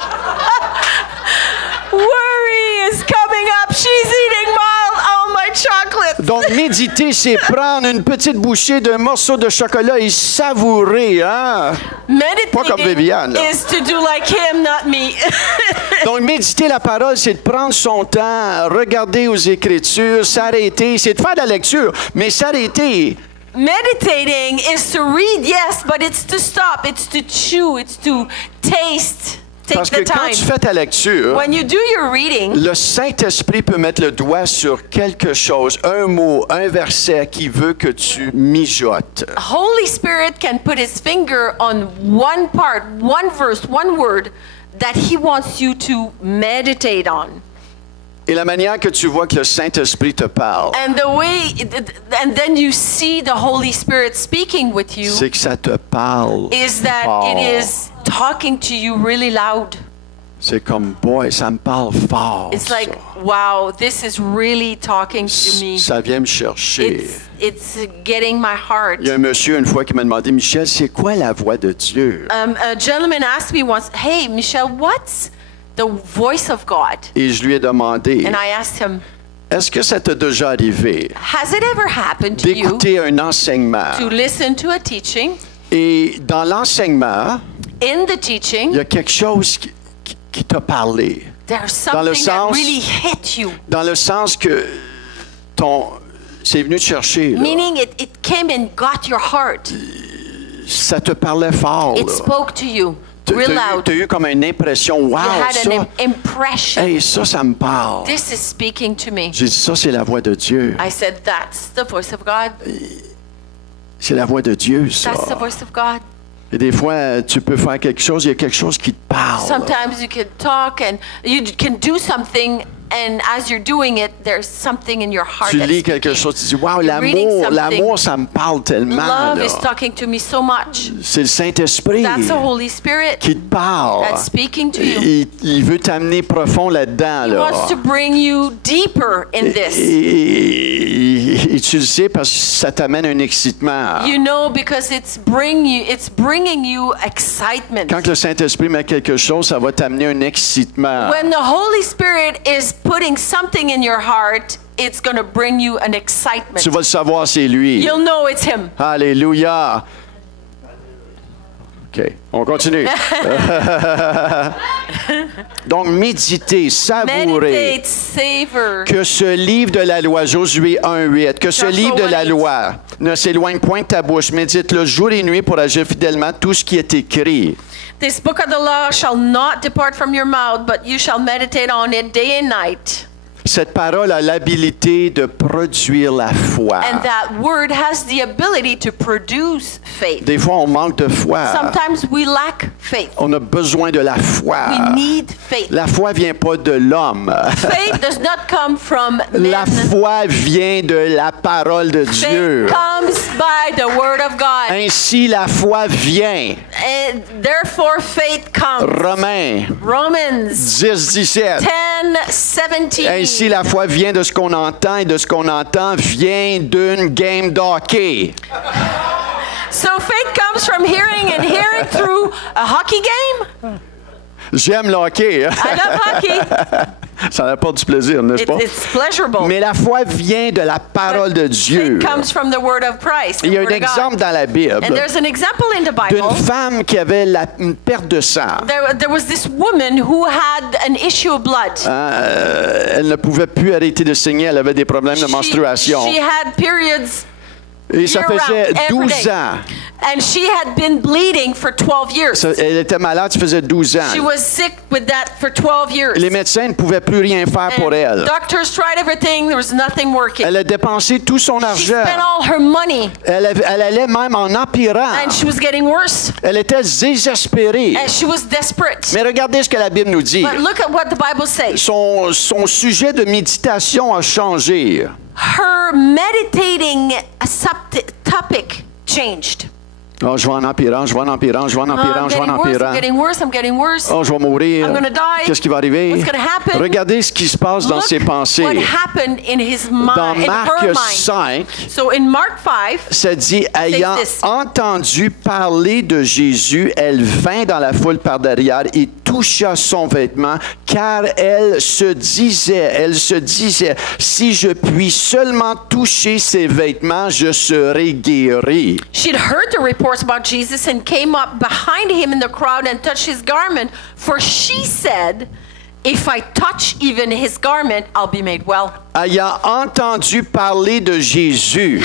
Worry is coming up. She's eating all my chocolate. Donc, méditer, c'est prendre une petite bouchée d'un morceau de chocolat et savourer, hein? Pas comme Viviane, là. Is to do like him, not me. Donc, méditer la parole, c'est de prendre son temps, regarder aux Écritures, s'arrêter. C'est de faire de la lecture, mais s'arrêter. Meditating is to read, yes, but it's to stop, it's to chew, it's to taste. Take Parce que the time. quand tu fais ta lecture, When you do your reading, le Saint-Esprit peut mettre le doigt sur quelque chose, un mot, un verset qui veut que tu mijotes. Holy Spirit can put his finger on one part, one verse, one word that he wants you to meditate on. Et la manière que tu vois que le Saint-Esprit te parle, And the way, and then you see the Holy Spirit speaking with you, c'est que ça te parle is that fort. it is talking to you really loud. C'est comme, boy, ça me parle fort. It's like, ça. wow, this is really talking to me. Ça vient me chercher. It's getting my heart. Il y a un monsieur une fois qui m'a demandé, Michel, c'est quoi la voix de Dieu? A gentleman asked me once, hey, Michelle, what's the voice of God? Et je lui ai demandé, And I asked him, est-ce que ça t'est déjà arrivé has it ever happened to you d'écouter un enseignement? to listen to a teaching? Et dans l'enseignement, In the il teaching, y a quelque chose qui t'a parlé. there's Dans le something that sens- really hit you. Dans le sens que c'est venu te chercher. Là. Meaning it came and got your heart. Ça te parlait fort. It Là. spoke to you. real loud. Tu as eu comme une impression, wow, You had ça, an impression. hey, ça me parle. This is speaking to me. J'ai dit, ça, c'est la voix de Dieu. I said, that's the voice of God. C'est la voix de Dieu, ça. That's the voice of God. Et des fois, tu peux faire quelque chose, il y a quelque chose qui te parle. Sometimes you can talk and you can do something, and as you're doing it, there's something in your heart Tu that's lis quelque speaking. chose, tu dis, wow, You're reading something. l'amour, ça me parle tellement. Love là. is talking to me so much. C'est le Saint-Esprit That's the Holy Spirit qui te parle. that's speaking to you. Il veut t'amener profond là-dedans. He Là. wants to bring you deeper in this. Et tu le sais parce que ça t'amène un excitement. You know, because it's bringing you excitement. Quand le Saint-Esprit met quelque chose, ça va t'amener un excitement. When the Holy Spirit is putting something in your heart, it's going to bring you an excitement. Tu vas le savoir, c'est lui. You'll know it's Him. Alléluia. OK, on continue. Donc, méditer, savourer. Meditate, savor. Que ce livre de la loi, Josué 1:8, que ce Joshua livre de la 1:8. loi ne s'éloigne point de ta bouche. Médite-le jour et nuit pour agir fidèlement tout ce qui est écrit. This book of the law shall not depart from your mouth, but you shall meditate on it day and night. Cette parole a l'habilité de produire la foi. And that word has the ability to produce faith. Des fois, on manque de foi. Sometimes we lack faith. On a besoin de la foi. We need faith. La foi vient pas de l'homme. Faith does not come from La men. foi vient de la parole de Dieu. Faith comes by the word of God. Ainsi, la foi vient. And therefore faith comes. Romains Romans 10:17. 10:17. Ainsi, la foi vient de ce qu'on entend et de ce qu'on entend vient d'une game d'hockey. So faith comes from hearing and hearing through a hockey game. J'aime le hockey. Hein? I love hockey. Ça apporte du plaisir, n'est-ce pas? It's pleasurable. Mais la foi vient de la parole de Dieu. Faith comes from the word of Christ. Il y a the un word of God. exemple dans la Bible And there's an example in the Bible. d'une femme qui avait une perte de sang. There was this woman who had an issue of blood. Elle ne pouvait plus arrêter de saigner, elle avait des problèmes de menstruation. She had periods Et ça year-round, faisait every 12 day. ans. And she had been bleeding for 12 years. Elle était malade, ça faisait 12 ans. She was sick with that for 12 years. Les médecins ne pouvaient plus rien faire pour And elle. doctors tried everything, there was nothing working. Elle a dépensé tout son She argent. spent all her money, Elle allait même en empirant. and she was getting worse, Elle était désespérée. and she was desperate. Mais regardez ce que la Bible nous dit. But look at what the Bible says. Son sujet de méditation a changé. Her meditating topic changed. Oh, je vais en empirant, je vais en empirant, je vais en empirant, I'm je vais en getting worse, empirant. I'm getting worse, I'm getting worse. Oh, je vais mourir. I'm gonna die. Qu'est-ce qui va arriver? What's gonna happen? Regardez ce qui se passe dans Look ses pensées. what happened in his Dans mind, in Marc her mind. 5, So in Mark 5, ça dit, ayant this. entendu parler de Jésus, elle vint dans la foule par derrière et toucha son vêtement, car elle se disait, si je puis seulement toucher ses vêtements, je serai guérie. she'd heard the reports about Jesus and came up behind him in the crowd and touched his garment, for she said, if I touch even his garment, I'll be made well. Ayant entendu parler de Jésus,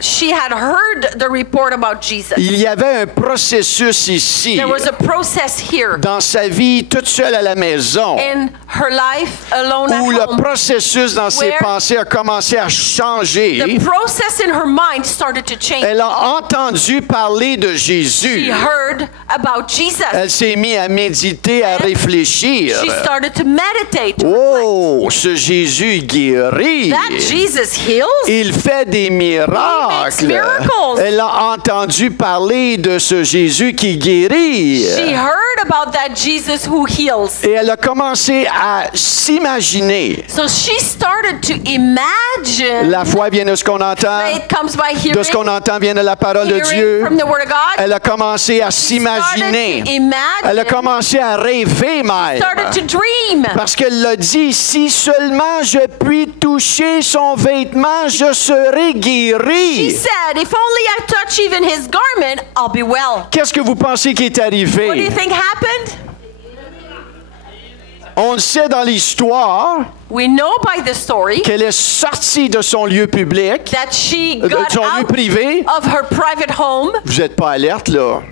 She had heard the report about Jesus. il y avait un processus ici, There was a process here dans sa vie, toute seule à la maison, in her life alone où at le home. processus dans ses Where pensées a commencé à changer. The process in her mind started to change. Elle a entendu parler de She Jésus. heard about Jesus. Elle s'est mise à méditer, à réfléchir. She started to meditate. To Oh, ce Jésus guérit. That Jesus heals. Il fait des miracles. miracles. Elle a entendu parler de ce Jésus qui guérit. She heard about that Jesus who heals. Et elle a commencé à s'imaginer. So she started to imagine. La foi vient de ce qu'on entend. Faith comes by hearing. De ce qu'on entend vient de la parole de Hearing Dieu. from the Word of God. Elle a commencé à Started s'imaginer. to imagine. Elle a commencé à rêver même. Started to dream. Parce qu'elle l'a dit, si seulement je puis toucher son vêtement, je serai She guérie. said, if only I touch even his garment, I'll be well. Qu'est-ce que vous pensez qui est What do you arrivé? think happened? On le sait dans l'histoire We know by the story qu'elle est sortie de son lieu public, that she de got son lieu out privé. of her private home. Vous n'êtes pas alerte, là.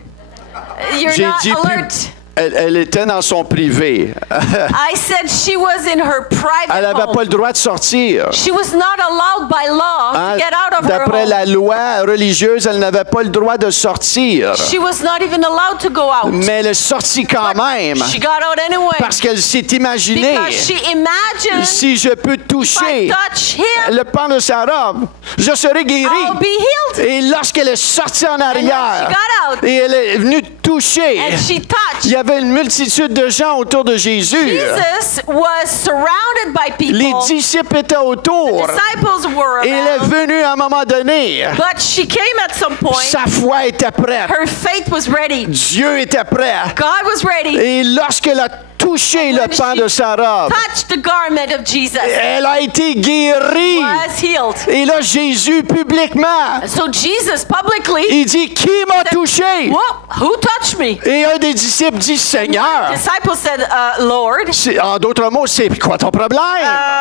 You're J'ai not dit alert. Elle était dans son privé. I said she was in her private Elle n'avait home. pas le droit de sortir. She was not allowed by law Hein? to get out of her D'après home. la loi religieuse, elle n'avait pas le droit de sortir. She was not even allowed to go out. Mais elle est sortie quand même. She got out anyway. Parce qu'elle s'est imaginée, Because she imagined si je peux if I toucher touch him, le pan de sa robe, je serai guérie. I'll be healed. Et lorsqu'elle est sortie en arrière, she got out. et elle est venue toucher, And she il touched. y avait une multitude de gens autour de Jésus. Jesus was surrounded by people. Les disciples étaient autour. Disciples were Et elle est around. venue à un moment donné. But she came at some point. Sa foi était prête. Her faith was ready. Dieu était prêt. God was ready. Et lorsqu'elle a touché le pan de sa robe, Touched the garment of Jesus. elle a été guérie. Was healed. Et là, Jésus, publiquement, So Jesus publicly, il dit, qui m'a touché? whoa, who touched me? Et un des disciples dit, Seigneur. Disciples said, Lord, En d'autres mots, c'est quoi ton problème?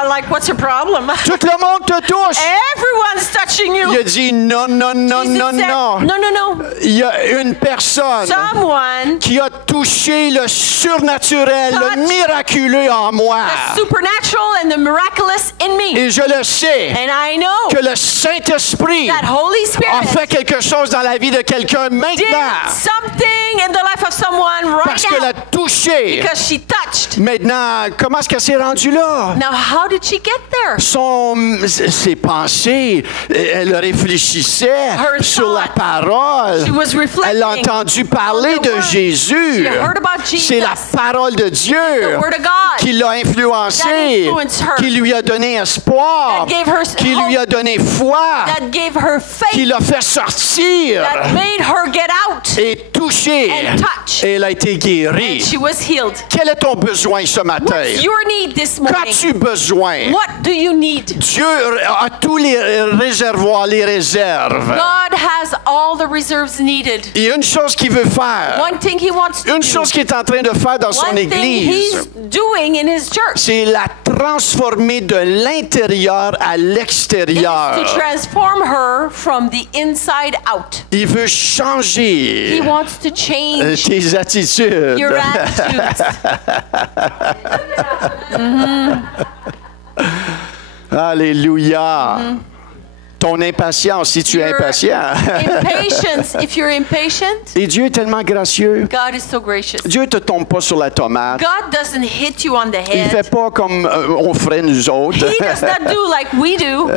like what's your problem? Tout le monde te touche. Everyone's touching you. Il a dit, non, non, non, Jesus non, said, non. no, no, no. Il y a une personne Someone, qui a touché le surnaturel, le Touch. miraculeux en moi. the supernatural and the miraculous in me. Et je le sais And I know que le Saint-Esprit that Holy a Spirit fait quelque chose dans la vie de quelqu'un did maintenant. something in the life of someone right Parce qu'elle now a touché. because she touched. Maintenant, comment est-ce qu'elle s'est rendue là? Now, how did she get there? Ses pensées, elle réfléchissait Her sur la thoughts. parole. She was reflecting Elle a entendu parler on the de word. Jésus. She heard about Jesus. C'est la parole de Dieu The word of God. qui l'a influencée, That influenced her. qui lui a donné espoir, That gave her qui lui a donné foi, That gave her qui faith. l'a fait sortir That made her get out. et toucher. And touch. Et elle a été guérie. And she was healed. Quel est ton besoin ce matin? What's your need this morning? Qu'as-tu besoin? What do you need? Dieu a tous les réservoirs, les réserves. God has all the reserves needed. Il y a une chose qu'il veut faire, One thing he wants to une do. chose qu'il est en train de faire dans son One thing Église, he's doing in his church c'est la transformer de l'intérieur à is to l'extérieur. transform her from the inside out. Il veut He changer wants to change tes attitudes. your attitudes. Alléluia. Ton impatience, si tu es Your impatient. impatience, if you're impatient, Et Dieu est tellement gracieux. God is so gracious. Dieu ne te tombe pas sur la tomate. God doesn't hit you on the Il ne head. fait pas comme on ferait nous autres. He does not do like we do.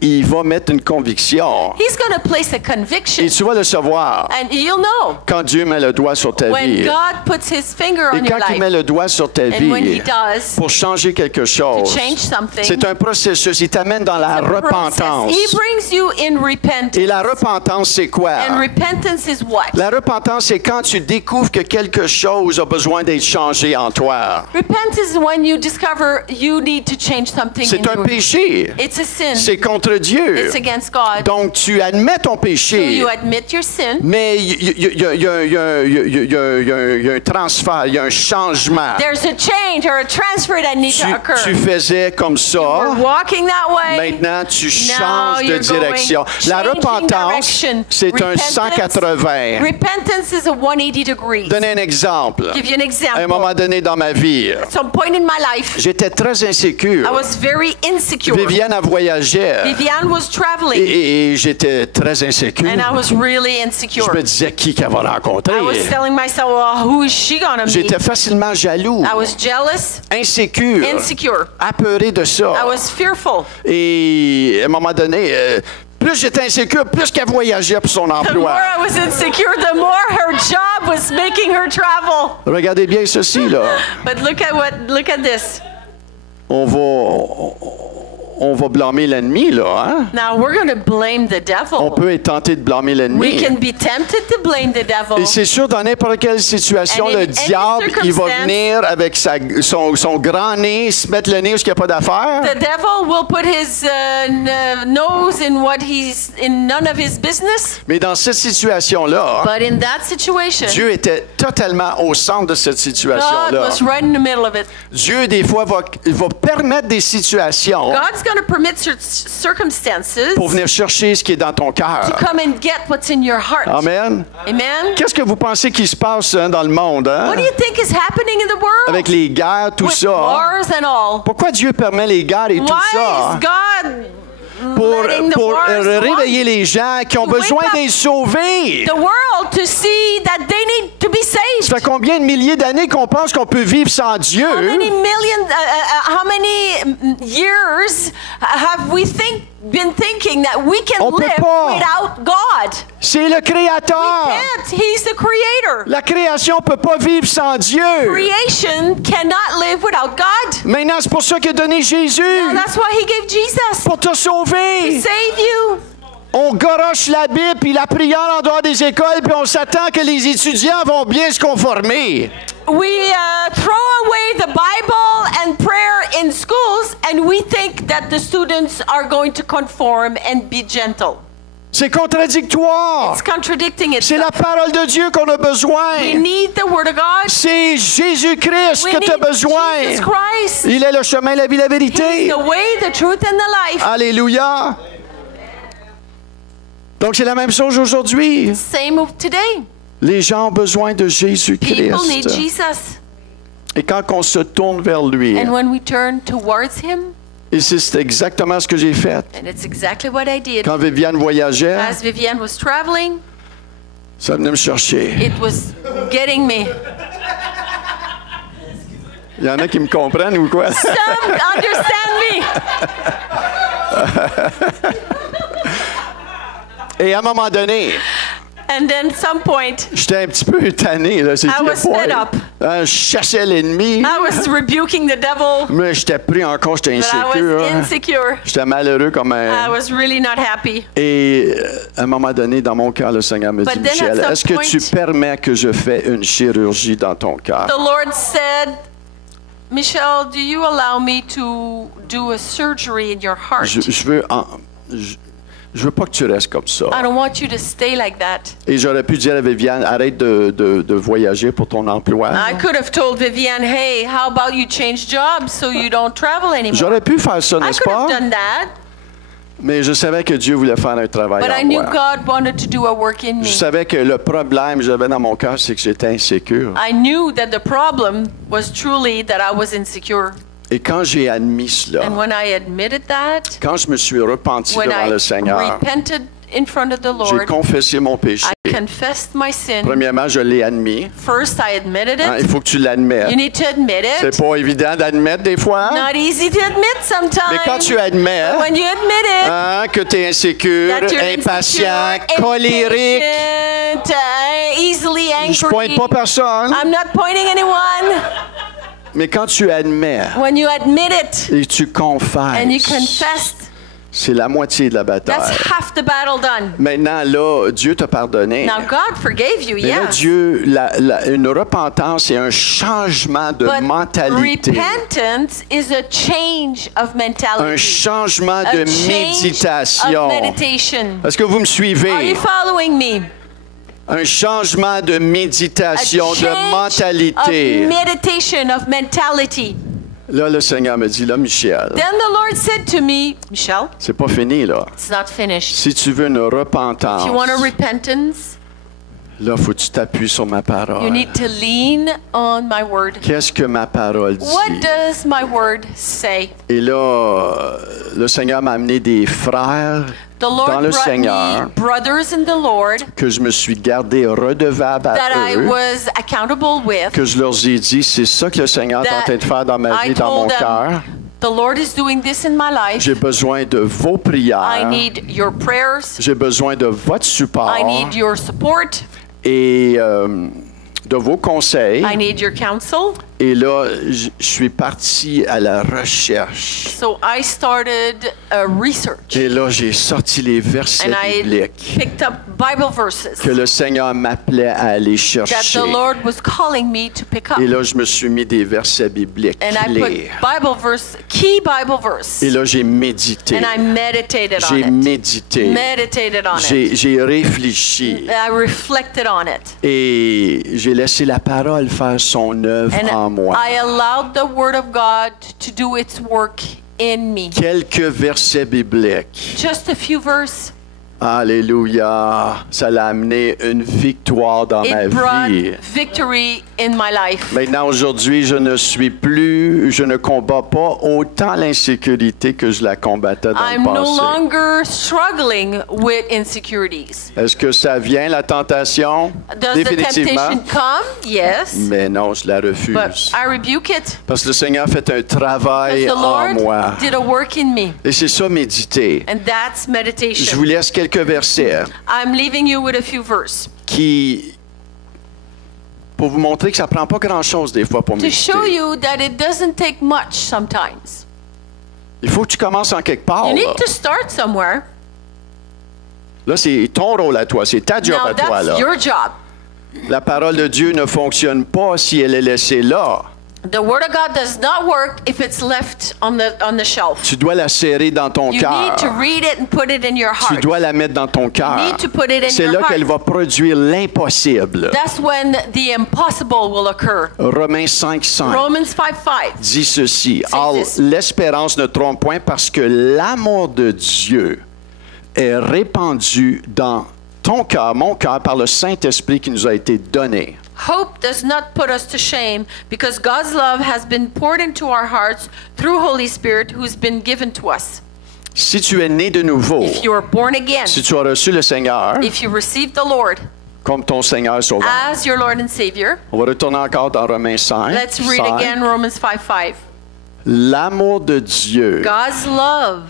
Il va mettre une conviction. He's going to place a conviction. Et tu vas le savoir And you'll know quand Dieu met le doigt sur ta when vie. God puts his finger Et on your quand il met life. le doigt sur ta And when he vie does, pour changer quelque chose, change something, c'est un processus. Il t'amène dans la repentance. He brings you in repentance. Et la repentance, c'est quoi? And repentance is what? La repentance, c'est quand tu découvres que quelque chose a besoin d'être changé en toi. Repentance is when you discover you need to change something in C'est un you. péché. It's a sin. C'est contre Dieu. It's against God. Donc, tu admets ton So péché. you admit your sin. Mais il y a un transfert, il y a un changement. There's a change or a transfer that needs to occur. Tu faisais comme We're ça. walking that way. Maintenant, tu Now changes de you're direction. going, La changing repentance, direction. c'est un Repentance- 180. Repentance is a 180 degrees. Donne un exemple. Give you an À un example. moment donné dans ma vie, At some point in my life, j'étais très insécure. I was very insecure. Viviane a voyagé Viviane was traveling, et j'étais très insécure. and I was really Je insecure. me disais qui qu'elle va rencontrer. I was telling myself, well, who is she gonna meet? J'étais facilement jaloux, I was jealous, insécure, insecure. apeuré de ça. I was fearful. Et à un moment donné, plus j'étais insécure, plus qu'elle voyageait pour son The more emploi. I was insecure, the more her job was making her travel. Regardez bien ceci, là. But look at this. On va blâmer l'ennemi, là. Hein? Now we're going to blame the On devil. peut être tenté de blâmer We l'ennemi. can be tempted to blame the devil. Et c'est sûr, dans n'importe quelle situation, And in le any diable, il va circumstance- venir avec son grand nez, se mettre le nez où il n'y a pas d'affaires. The devil will put his nose in what he's in none of his business. Mais dans cette situation-là, But in that situation, Dieu était totalement au centre de cette God situation-là. was right in the middle of it. Dieu, des fois, va permettre des situations God's going to permit circumstances pour venir chercher ce qui est dans ton to cœur. come and get what's in your heart. Amen. Amen. Qu'est-ce que vous pensez qui se passe dans le monde, hein? What do you think is happening in the world? Avec les guerres, tout With ça. wars and all. Pourquoi Dieu permet les guerres et tout Why ça? is God Pour letting the pour wars réveiller les gens qui ont To wake besoin up d'être sauvés. the world to see that they need to be Ça saved? fait combien de milliers d'années qu'on pense qu'on peut vivre sans Dieu? How many years have we been thinking that we can On peut live pas. without God? C'est le Créateur. Can't. He's the creator. La création peut pas vivre sans Dieu. Creation cannot live without God. Maintenant, c'est pour ça qu'il a donné Jésus. And that's why he gave Jesus Pour te to sauver. save you. On garoche la Bible puis la prière en dehors des écoles puis on s'attend que les étudiants vont bien se conformer. We throw away the Bible and prayer in schools, and we think that the students are going to conform and be gentle. C'est contradictoire. It's contradicting C'est la itself. parole de Dieu qu'on a We besoin. need the Word of God. C'est Jésus-Christ We que tu as need besoin. Jesus Christ. Il est le chemin, la vie, la He's vérité. the way, the truth, and the life. Alléluia. Donc, c'est la même chose aujourd'hui. Same of today. Les gens ont besoin de People need Jésus-Christ. Jesus. Et quand on se tourne vers lui, And when we turn towards Him, et c'est exactement ce que j'ai fait. and it's exactly what I did. Quand Viviane voyageait, As Viviane was traveling, ça venait me chercher. it was getting me. Il y en a qui me comprennent ou quoi? Some understand me. Et à un moment donné, And then some point, j'étais un petit peu tanné. Là, c'est I le was fed point. up. Je chassais l'ennemi, I was rebuking the devil, mais j'étais pris encore, j'étais but I insécure. was insecure. J'étais malheureux comme I un... was really not happy. Et à un moment donné, dans mon cœur, le Seigneur me dit, But then at Michel, some est-ce que tu point- permets que je fasse une chirurgie dans ton cœur? The Lord said, Michelle, do you allow me to do a surgery in your heart? Je veux pas que tu restes comme ça. I don't want you to stay like that. Et j'aurais pu dire à Viviane, arrête de voyager pour ton emploi. I could have told Viviane, hey, how about you change jobs so you don't travel anymore? J'aurais pu faire ça, I n'est-ce could have pas? done that, Mais je savais que Dieu voulait faire un travail but I en knew moi. God wanted to do a work in Je me. savais que le problème que j'avais dans mon cœur, c'est que j'étais insécure. I knew that the problem was truly that I was insecure. Et quand j'ai admis cela, And when I admitted that, quand je me suis repenti when devant I le Seigneur, repented in front of the j'ai Lord, confessé mon péché. I confessed my sin. Premièrement, je l'ai admis. First, I admitted Hein, it. il faut que tu l'admettes. You need to admit C'est it. pas évident d'admettre des fois. Hein? Not easy to admit sometimes. Mais quand tu admets But when you admit it, hein, que tu es insécure, that you're impatient, insecure, colérique, impatient, easily je pointe angry. pas personne, I'm not pointing anyone. mais quand tu admets When you admit it et tu and you confesses, confess, c'est la moitié de la that's bataille. half the battle done. Maintenant, là, Dieu t'a pardonné. Now God forgave you, Mais là, yes. Dieu, une repentance et un changement de But mentalité. repentance is a change of Un mentality. changement A de change méditation. of meditation. Est-ce que vous me Are suivez? you following me? Un changement de A méditation, de change mentalité. of meditation, of mentality. Là, le Seigneur me dit, là, Michel, Then the Lord said to me, Michelle, c'est pas fini, là. it's not finished. Si tu veux une repentance, If you want a repentance, là, il faut que tu t'appuies sur ma you parole. need to lean on my word. Qu'est-ce que ma parole dit? What does my word say? Et là, le Seigneur m'a amené des frères The dans Lord le brought Seigneur me brothers in the Lord que je me suis gardé redevable that à I eux, was accountable with. que je leur ai dit, c'est ça que le Seigneur est en train de faire dans ma I vie, dans mon told cœur. them, the Lord is doing this in my life. J'ai besoin de vos I prières. need your prayers. J'ai besoin de votre support I need your support. et de vos conseils. I need your counsel. Et là, je suis parti à la recherche. So I started a research Et là, j'ai sorti les versets and I bibliques picked up Bible verses que le Seigneur m'appelait à aller that chercher. the Lord was calling me to pick up. Et là, je me suis mis des versets bibliques And I clés. put Bible verse, key Bible verse, Et là, j'ai médité. and I meditated on J'ai it. médité. Meditated on it. J'ai réfléchi. I reflected on it. Et j'ai laissé la parole faire son œuvre en And moi. I allowed the Word of God to do its work in me. Quelques versets bibliques. Just a few verses. Alléluia. Ça l'a amené une victoire dans ma It brought vie. victory in my life. Maintenant, aujourd'hui, je ne combats pas autant l'insécurité que je la combattais dans I'm le no passé. longer struggling with insecurities. Est-ce que ça vient, la tentation? Does the Définitivement. temptation come? Yes. Mais non, je la But refuse. I rebuke it. Parce que le Seigneur fait un travail Because the en moi. Lord did a work in me. Et c'est ça, méditer. And that's Je meditation. vous laisse quelques versets I'm leaving you with a few verses pour vous montrer que ça prend pas grand-chose des fois pour to show méditer. you that it doesn't take much sometimes. Il faut que tu commences en quelque part. You Là, need to start somewhere. Là, c'est ton rôle à toi, c'est ta job Now à toi. that's Là. your job. La parole de Dieu ne fonctionne pas si elle est laissée là. The Word of God does not work if it's left on the shelf. Tu dois la serrer dans ton You cœur. need to read it and put it in your Tu heart. dois la mettre dans ton cœur. need to put it in C'est your là heart. qu'elle va produire l'impossible. That's when the impossible will occur. Romains 5:5 Romans 5:5. dit ceci. Say Or, this. l'espérance ne trompe point parce que l'amour de Dieu est répandu dans ton cœur, mon cœur, par le Saint-Esprit qui nous a été donné. Hope does not put us to shame because God's love has been poured into our hearts through Holy Spirit who's been given to us. Si tu es né de nouveau, If you are born again, si tu as reçu le Seigneur if you receive the Lord comme ton Seigneur Sauveur, as your Lord and Savior, on va retourner encore dans Romains 5. let's read 5. again Romans 5:5. L'amour de Dieu God's love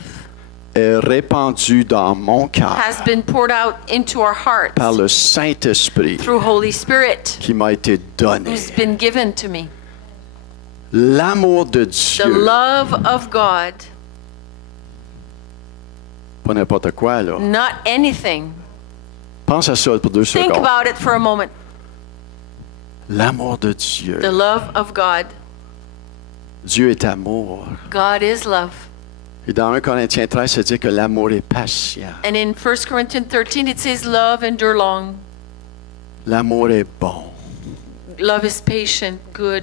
est répandu dans mon cœur has been poured out into our hearts par le Saint-Esprit through Holy Spirit qui m'a été donné. who's been given to me. L'amour de The Dieu, love of God, pas n'importe quoi, là. not anything. Pense à ça pour 2 Think secondes. about it for a moment. L'amour de Dieu. The love of God. Dieu est amour. God is love. Et dans 1 Corinthiens 13, ça dit que l'amour est patient. And in 1 Corinthians 13, it says, love endure long. L'amour est bon. Love is patient, good.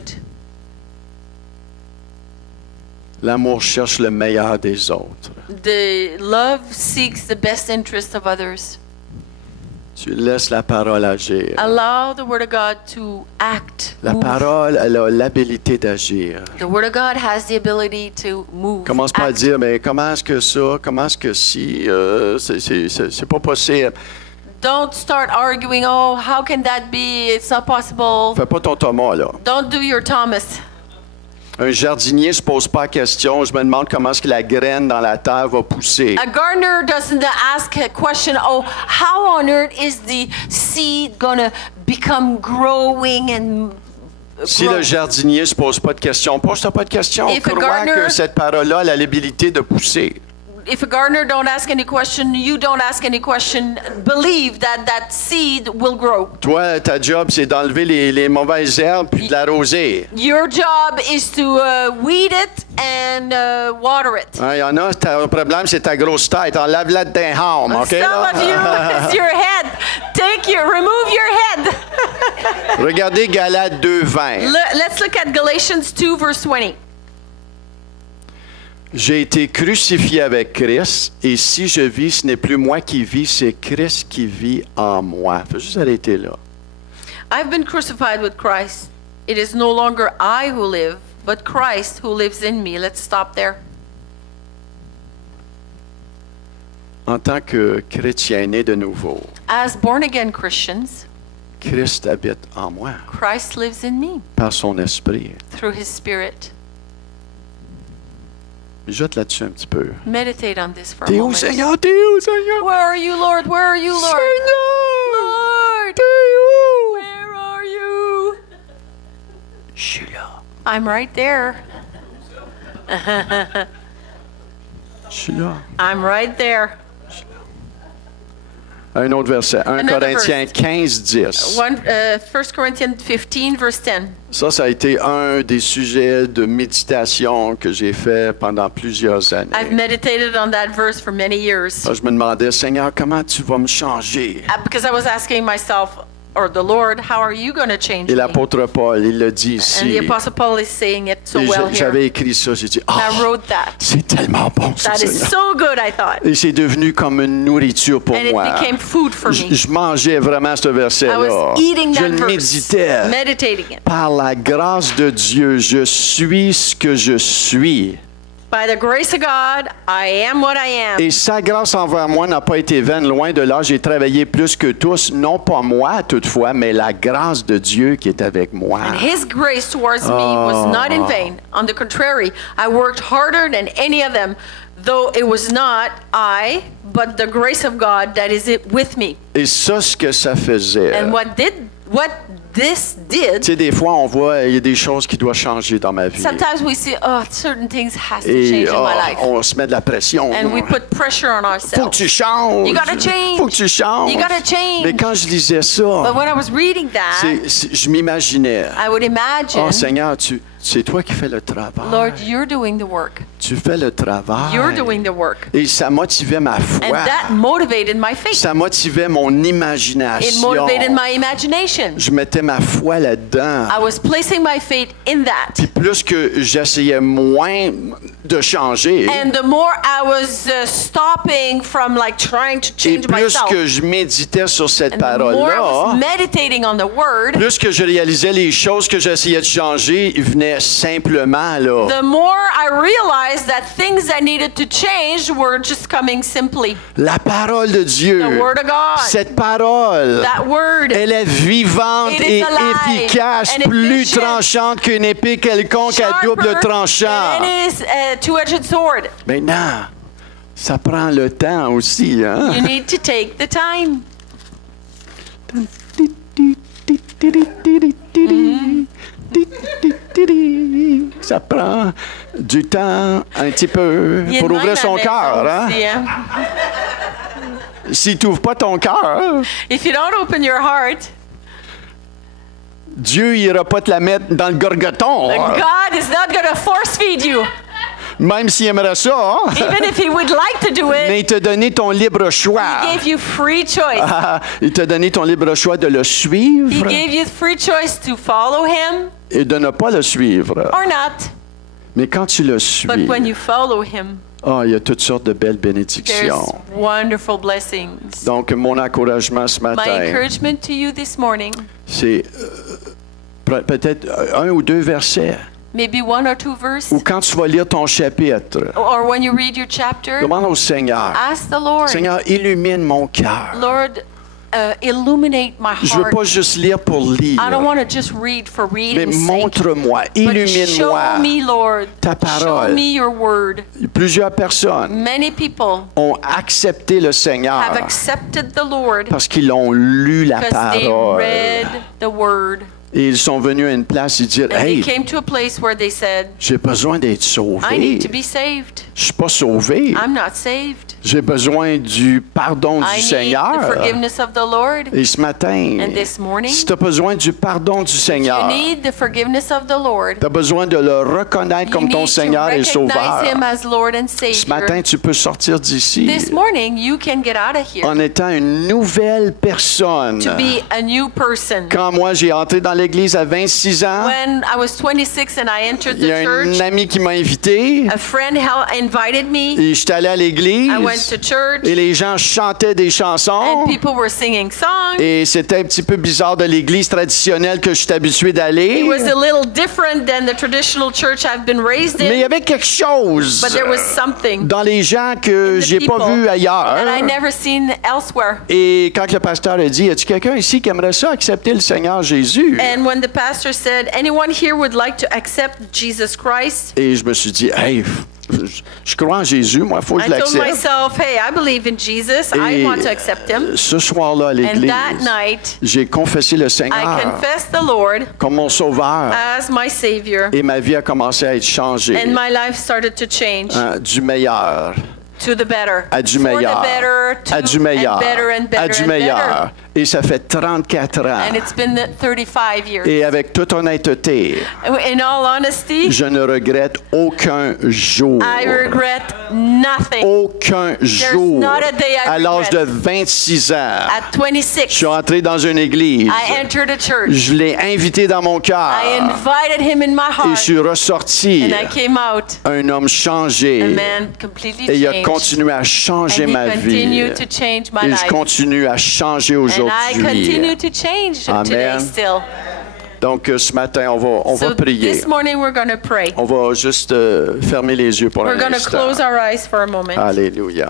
L'amour cherche le meilleur des autres. The love seeks the best interest of others. Tu laisses la parole agir. Allow the Word of God to act. La move. parole, elle a l'habilité d'agir. The Word of God has the ability to move. Commence pas à act. dire, mais comment est-ce que ça, comment est-ce que si, c'est pas possible. Don't start arguing, oh, how can that be? It's not possible. Fais pas ton Thomas, là. Don't do your Thomas. Un jardinier ne se pose pas la question, je me demande comment est-ce que la graine dans la terre va pousser. A gardener doesn't ask a question, oh, how on earth is the seed gonna become growing and Si grow? le jardinier ne se pose pas de questions, pose-toi pas de questions. If a Crois gardener- que cette parole-là a l'habilité de pousser. If a gardener don't ask any question, you don't ask any question, believe that that seed will grow. Toi, ta job, c'est d'enlever les mauvaises herbes puis de l'arroser. Your job is to weed it and water it. Il y en a, le problème, c'est ta grosse tête. Enlève-la de tes haumes, OK? Some là? of you, it's your head. Remove your head. Regardez Galates 2:20. Let's look at Galatians 2, verse 20. J'ai été crucifié avec Christ, et si je vis, ce n'est plus moi qui vis, c'est Christ qui vit en moi. Il faut juste arrêter là. I've been crucified with Christ. It is no longer I who live, but Christ who lives in me. Let's stop there. En tant que chrétien né de nouveau, As born-again Christians, Christ habite en moi Christ lives in me par son esprit. through his Spirit. Jette là-dessus un petit peu. Meditate on this for a T'es où, moment. Seigneur? T'es où, Seigneur? Where are you, Lord? Where are you, Lord? Seigneur! Lord! T'es où? Where are you? Je suis là. I'm right there. Je suis là. I'm right there. Un autre verset. 1 Another Corinthiens verse. 15:10. 1 Corinthians 15, verse 10. Ça a été un des sujets de méditation que j'ai fait pendant plusieurs années. I've meditated on that verse for many years Là, je me demandais, Seigneur, comment tu vas me changer? because I was asking myself, or the Lord, how are you going to change Et me? l'apôtre Paul, il le dit And the ici. Apostle Paul is saying it so Et well here. j'avais écrit ça, j'ai dit, And I oh, wrote that. c'est tellement bon, ça, That is Seigneur. so good, I thought. Et c'est devenu comme une nourriture pour And it moi. became food for me. Je mangeais vraiment ce I verset-là. was eating Je that le verse, méditais. meditating it. Par la grâce de Dieu, je suis ce que je suis. By the grace of God, I am what I am. Et sa grâce envers moi n'a pas été vaine, loin de là. J'ai travaillé plus que tous, non pas moi toutefois, mais la grâce de Dieu qui est avec moi. And His grace towards me was not in vain. On the contrary, I worked harder than any of them, though it was not I, but the grace of God that is it with me. Et ça, ce que ça faisait. And what this did, Tu sais, des fois, on voit, il y a des choses qui doivent changer dans ma vie. sometimes we see, oh, certain things has to Et change in my life. on se met de la pression. And we put pressure on Faut que ourselves. tu changes. You gotta change. Faut que tu changes. You gotta change. Mais quand je lisais But ça, when I was reading that, je m'imaginais. I would imagine, Oh Seigneur, c'est toi qui fais le travail. Lord, you're doing the work. Tu fais le travail. You're doing the work. Et ça motivait ma And foi. that motivated my faith. Ça motivait mon It imagination. motivated my imagination. Je mettais ma foi là-dedans. I was placing my faith in that. Puis plus que j'essayais moins de changer, And the more I was stopping from like trying to et change plus myself, que je méditais sur cette and the more I was parole-là, meditating on the word, plus que je réalisais les choses que j'essayais de changer, ils venaient simplement là. the more I realized that things that needed to change were just coming simply. La parole de Dieu, The word of God. cette parole, That word, elle est vivante It is et alive efficace, and plus efficient. tranchante qu'une épée quelconque à double sharper tranchant. than it is a two-edged sword. Maintenant, ça prend le temps aussi, hein? You need to take the time. Ça prend du temps un petit peu Il y a pour une ouvrir même son à la cœur. maison Hein? aussi, hein. Si tu n'ouvres pas ton cœur, If you don't open your heart, Dieu n'ira pas te la mettre dans le gorgoton. Hein? God is not going to force feed you. Même s'il aimerait ça. Hein? Even if He would like to do Mais it, il t'a donné ton libre choix. He gave you free choice. Il t'a donné ton libre choix de le He suivre gave you free choice to follow Him et de ne pas le suivre. or not. Mais quand tu le suis, But when you follow Him, il y a toutes sortes de belles there's bénédictions. wonderful blessings. Donc, mon encouragement ce My matin, encouragement to you this morning, c'est peut-être un ou deux versets. maybe one or two verses, Ou quand tu vas lire ton chapitre, or when you read your chapter, demande au Seigneur, ask the Lord, Seigneur, illumine mon cœur. Lord, illuminate my Je veux heart. pas juste lire pour lire, I don't want to just read for mais reading's sake. montre-moi, But show illumine-moi. me, Lord. ta parole. Show me your word. Plusieurs personnes Many people ont accepté le Seigneur have accepted the Lord parce qu'ils ont lu la because they parole. read the word. Et ils sont venus à une place et dire, And they hey, came to a place where they said, j'ai besoin d'être sauvé. I need to be saved. Je suis pas sauvé. I'm not saved. J'ai besoin du pardon I du need the Seigneur. forgiveness of the Lord. Et ce matin, And this morning, si tu as besoin du pardon du You Seigneur, need the forgiveness of the Lord. tu as besoin de le reconnaître You comme ton need Seigneur to et recognize Sauveur. Him as Lord and Ce matin, Savior. tu peux sortir d'ici This morning, you can get out of here en étant une nouvelle personne. to be a new person. Quand moi, j'ai entré dans l'Église à 26 ans, When I was 26 and I entered il y the a un church, ami qui m'a invité a friend invited me. et j'étais allé à l'Église I went to church et les gens chantaient des chansons. and people were singing songs. Et c'était un petit peu bizarre de l'Église traditionnelle que je suis habitué d'aller. It was a little different than the traditional church I've been raised Mais il y in, avait quelque chose but there was something dans les gens que in the j'ai pas people vu ailleurs. that I never seen elsewhere. Et quand le pasteur a dit, y a-t-il quelqu'un ici qui aimerait ça accepter le Seigneur Jésus? And when the pastor said, anyone here would like to accept Jesus Christ, Et je me suis dit, hey, je crois en Jésus, moi, il faut que I je told l'accepte. myself, hey, I believe in Jesus. I Et want to accept him. ce soir-là à And l'Église, that night, j'ai confessé le I Seigneur confessed the Lord comme mon sauveur. as my Savior. Et ma vie a commencé à être changée And my life started to change du meilleur to the better. à du For meilleur, the better, to à du meilleur, and better and better à du and meilleur. better. Et ça fait 34 ans. And it's been 35 years. Et avec toute honnêteté, In all honesty, je ne regrette aucun jour. I regret nothing. Aucun jour. not a day I À l'âge de regret. 26 ans, At je 26, suis entré dans une église. I entered a church. Je l'ai invité dans mon cœur. I invited him in my Et je heart. suis ressorti And I came out un homme a changé. man completely Et il a changed. continué à changer And he ma vie. continued to change my Et life. je continue à changer And I aujourd'hui. continue to change today Amen. still. Donc ce matin, on va So prier. this morning we're going to pray. On va juste fermer les yeux pour We're un going to instant. close our eyes for a moment. Alléluia.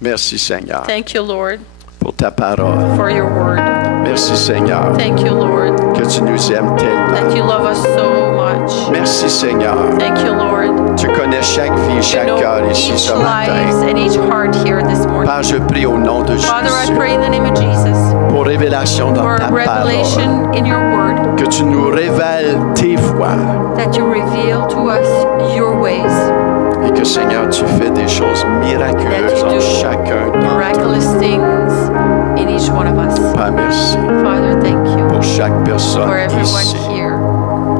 Merci Seigneur Thank you, Lord, pour ta parole. for your word. Merci Seigneur Thank you, Lord, que tu nous aimes tellement. that you love us so much. Merci Seigneur. Thank you, Lord. Tu connais chaque vie, You chaque know cœur ici each ce lives matin. and each heart here this morning. Père, je prie au nom de Father, I Jésus pray in the name of Jesus pour révélation dans for ta parole. revelation in your word, Que tu nous révèles tes voies that you reveal to us your ways, et que Seigneur, tu fais des choses miraculeuses That you en do chacun d'entre nous. miraculous things in each one of us. Père, merci Father, thank you pour chaque personne for everyone ici. here.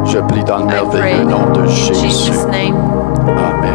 Je prie dans le I pray merveilleux nom de in Jésus. Jesus' name. Amen.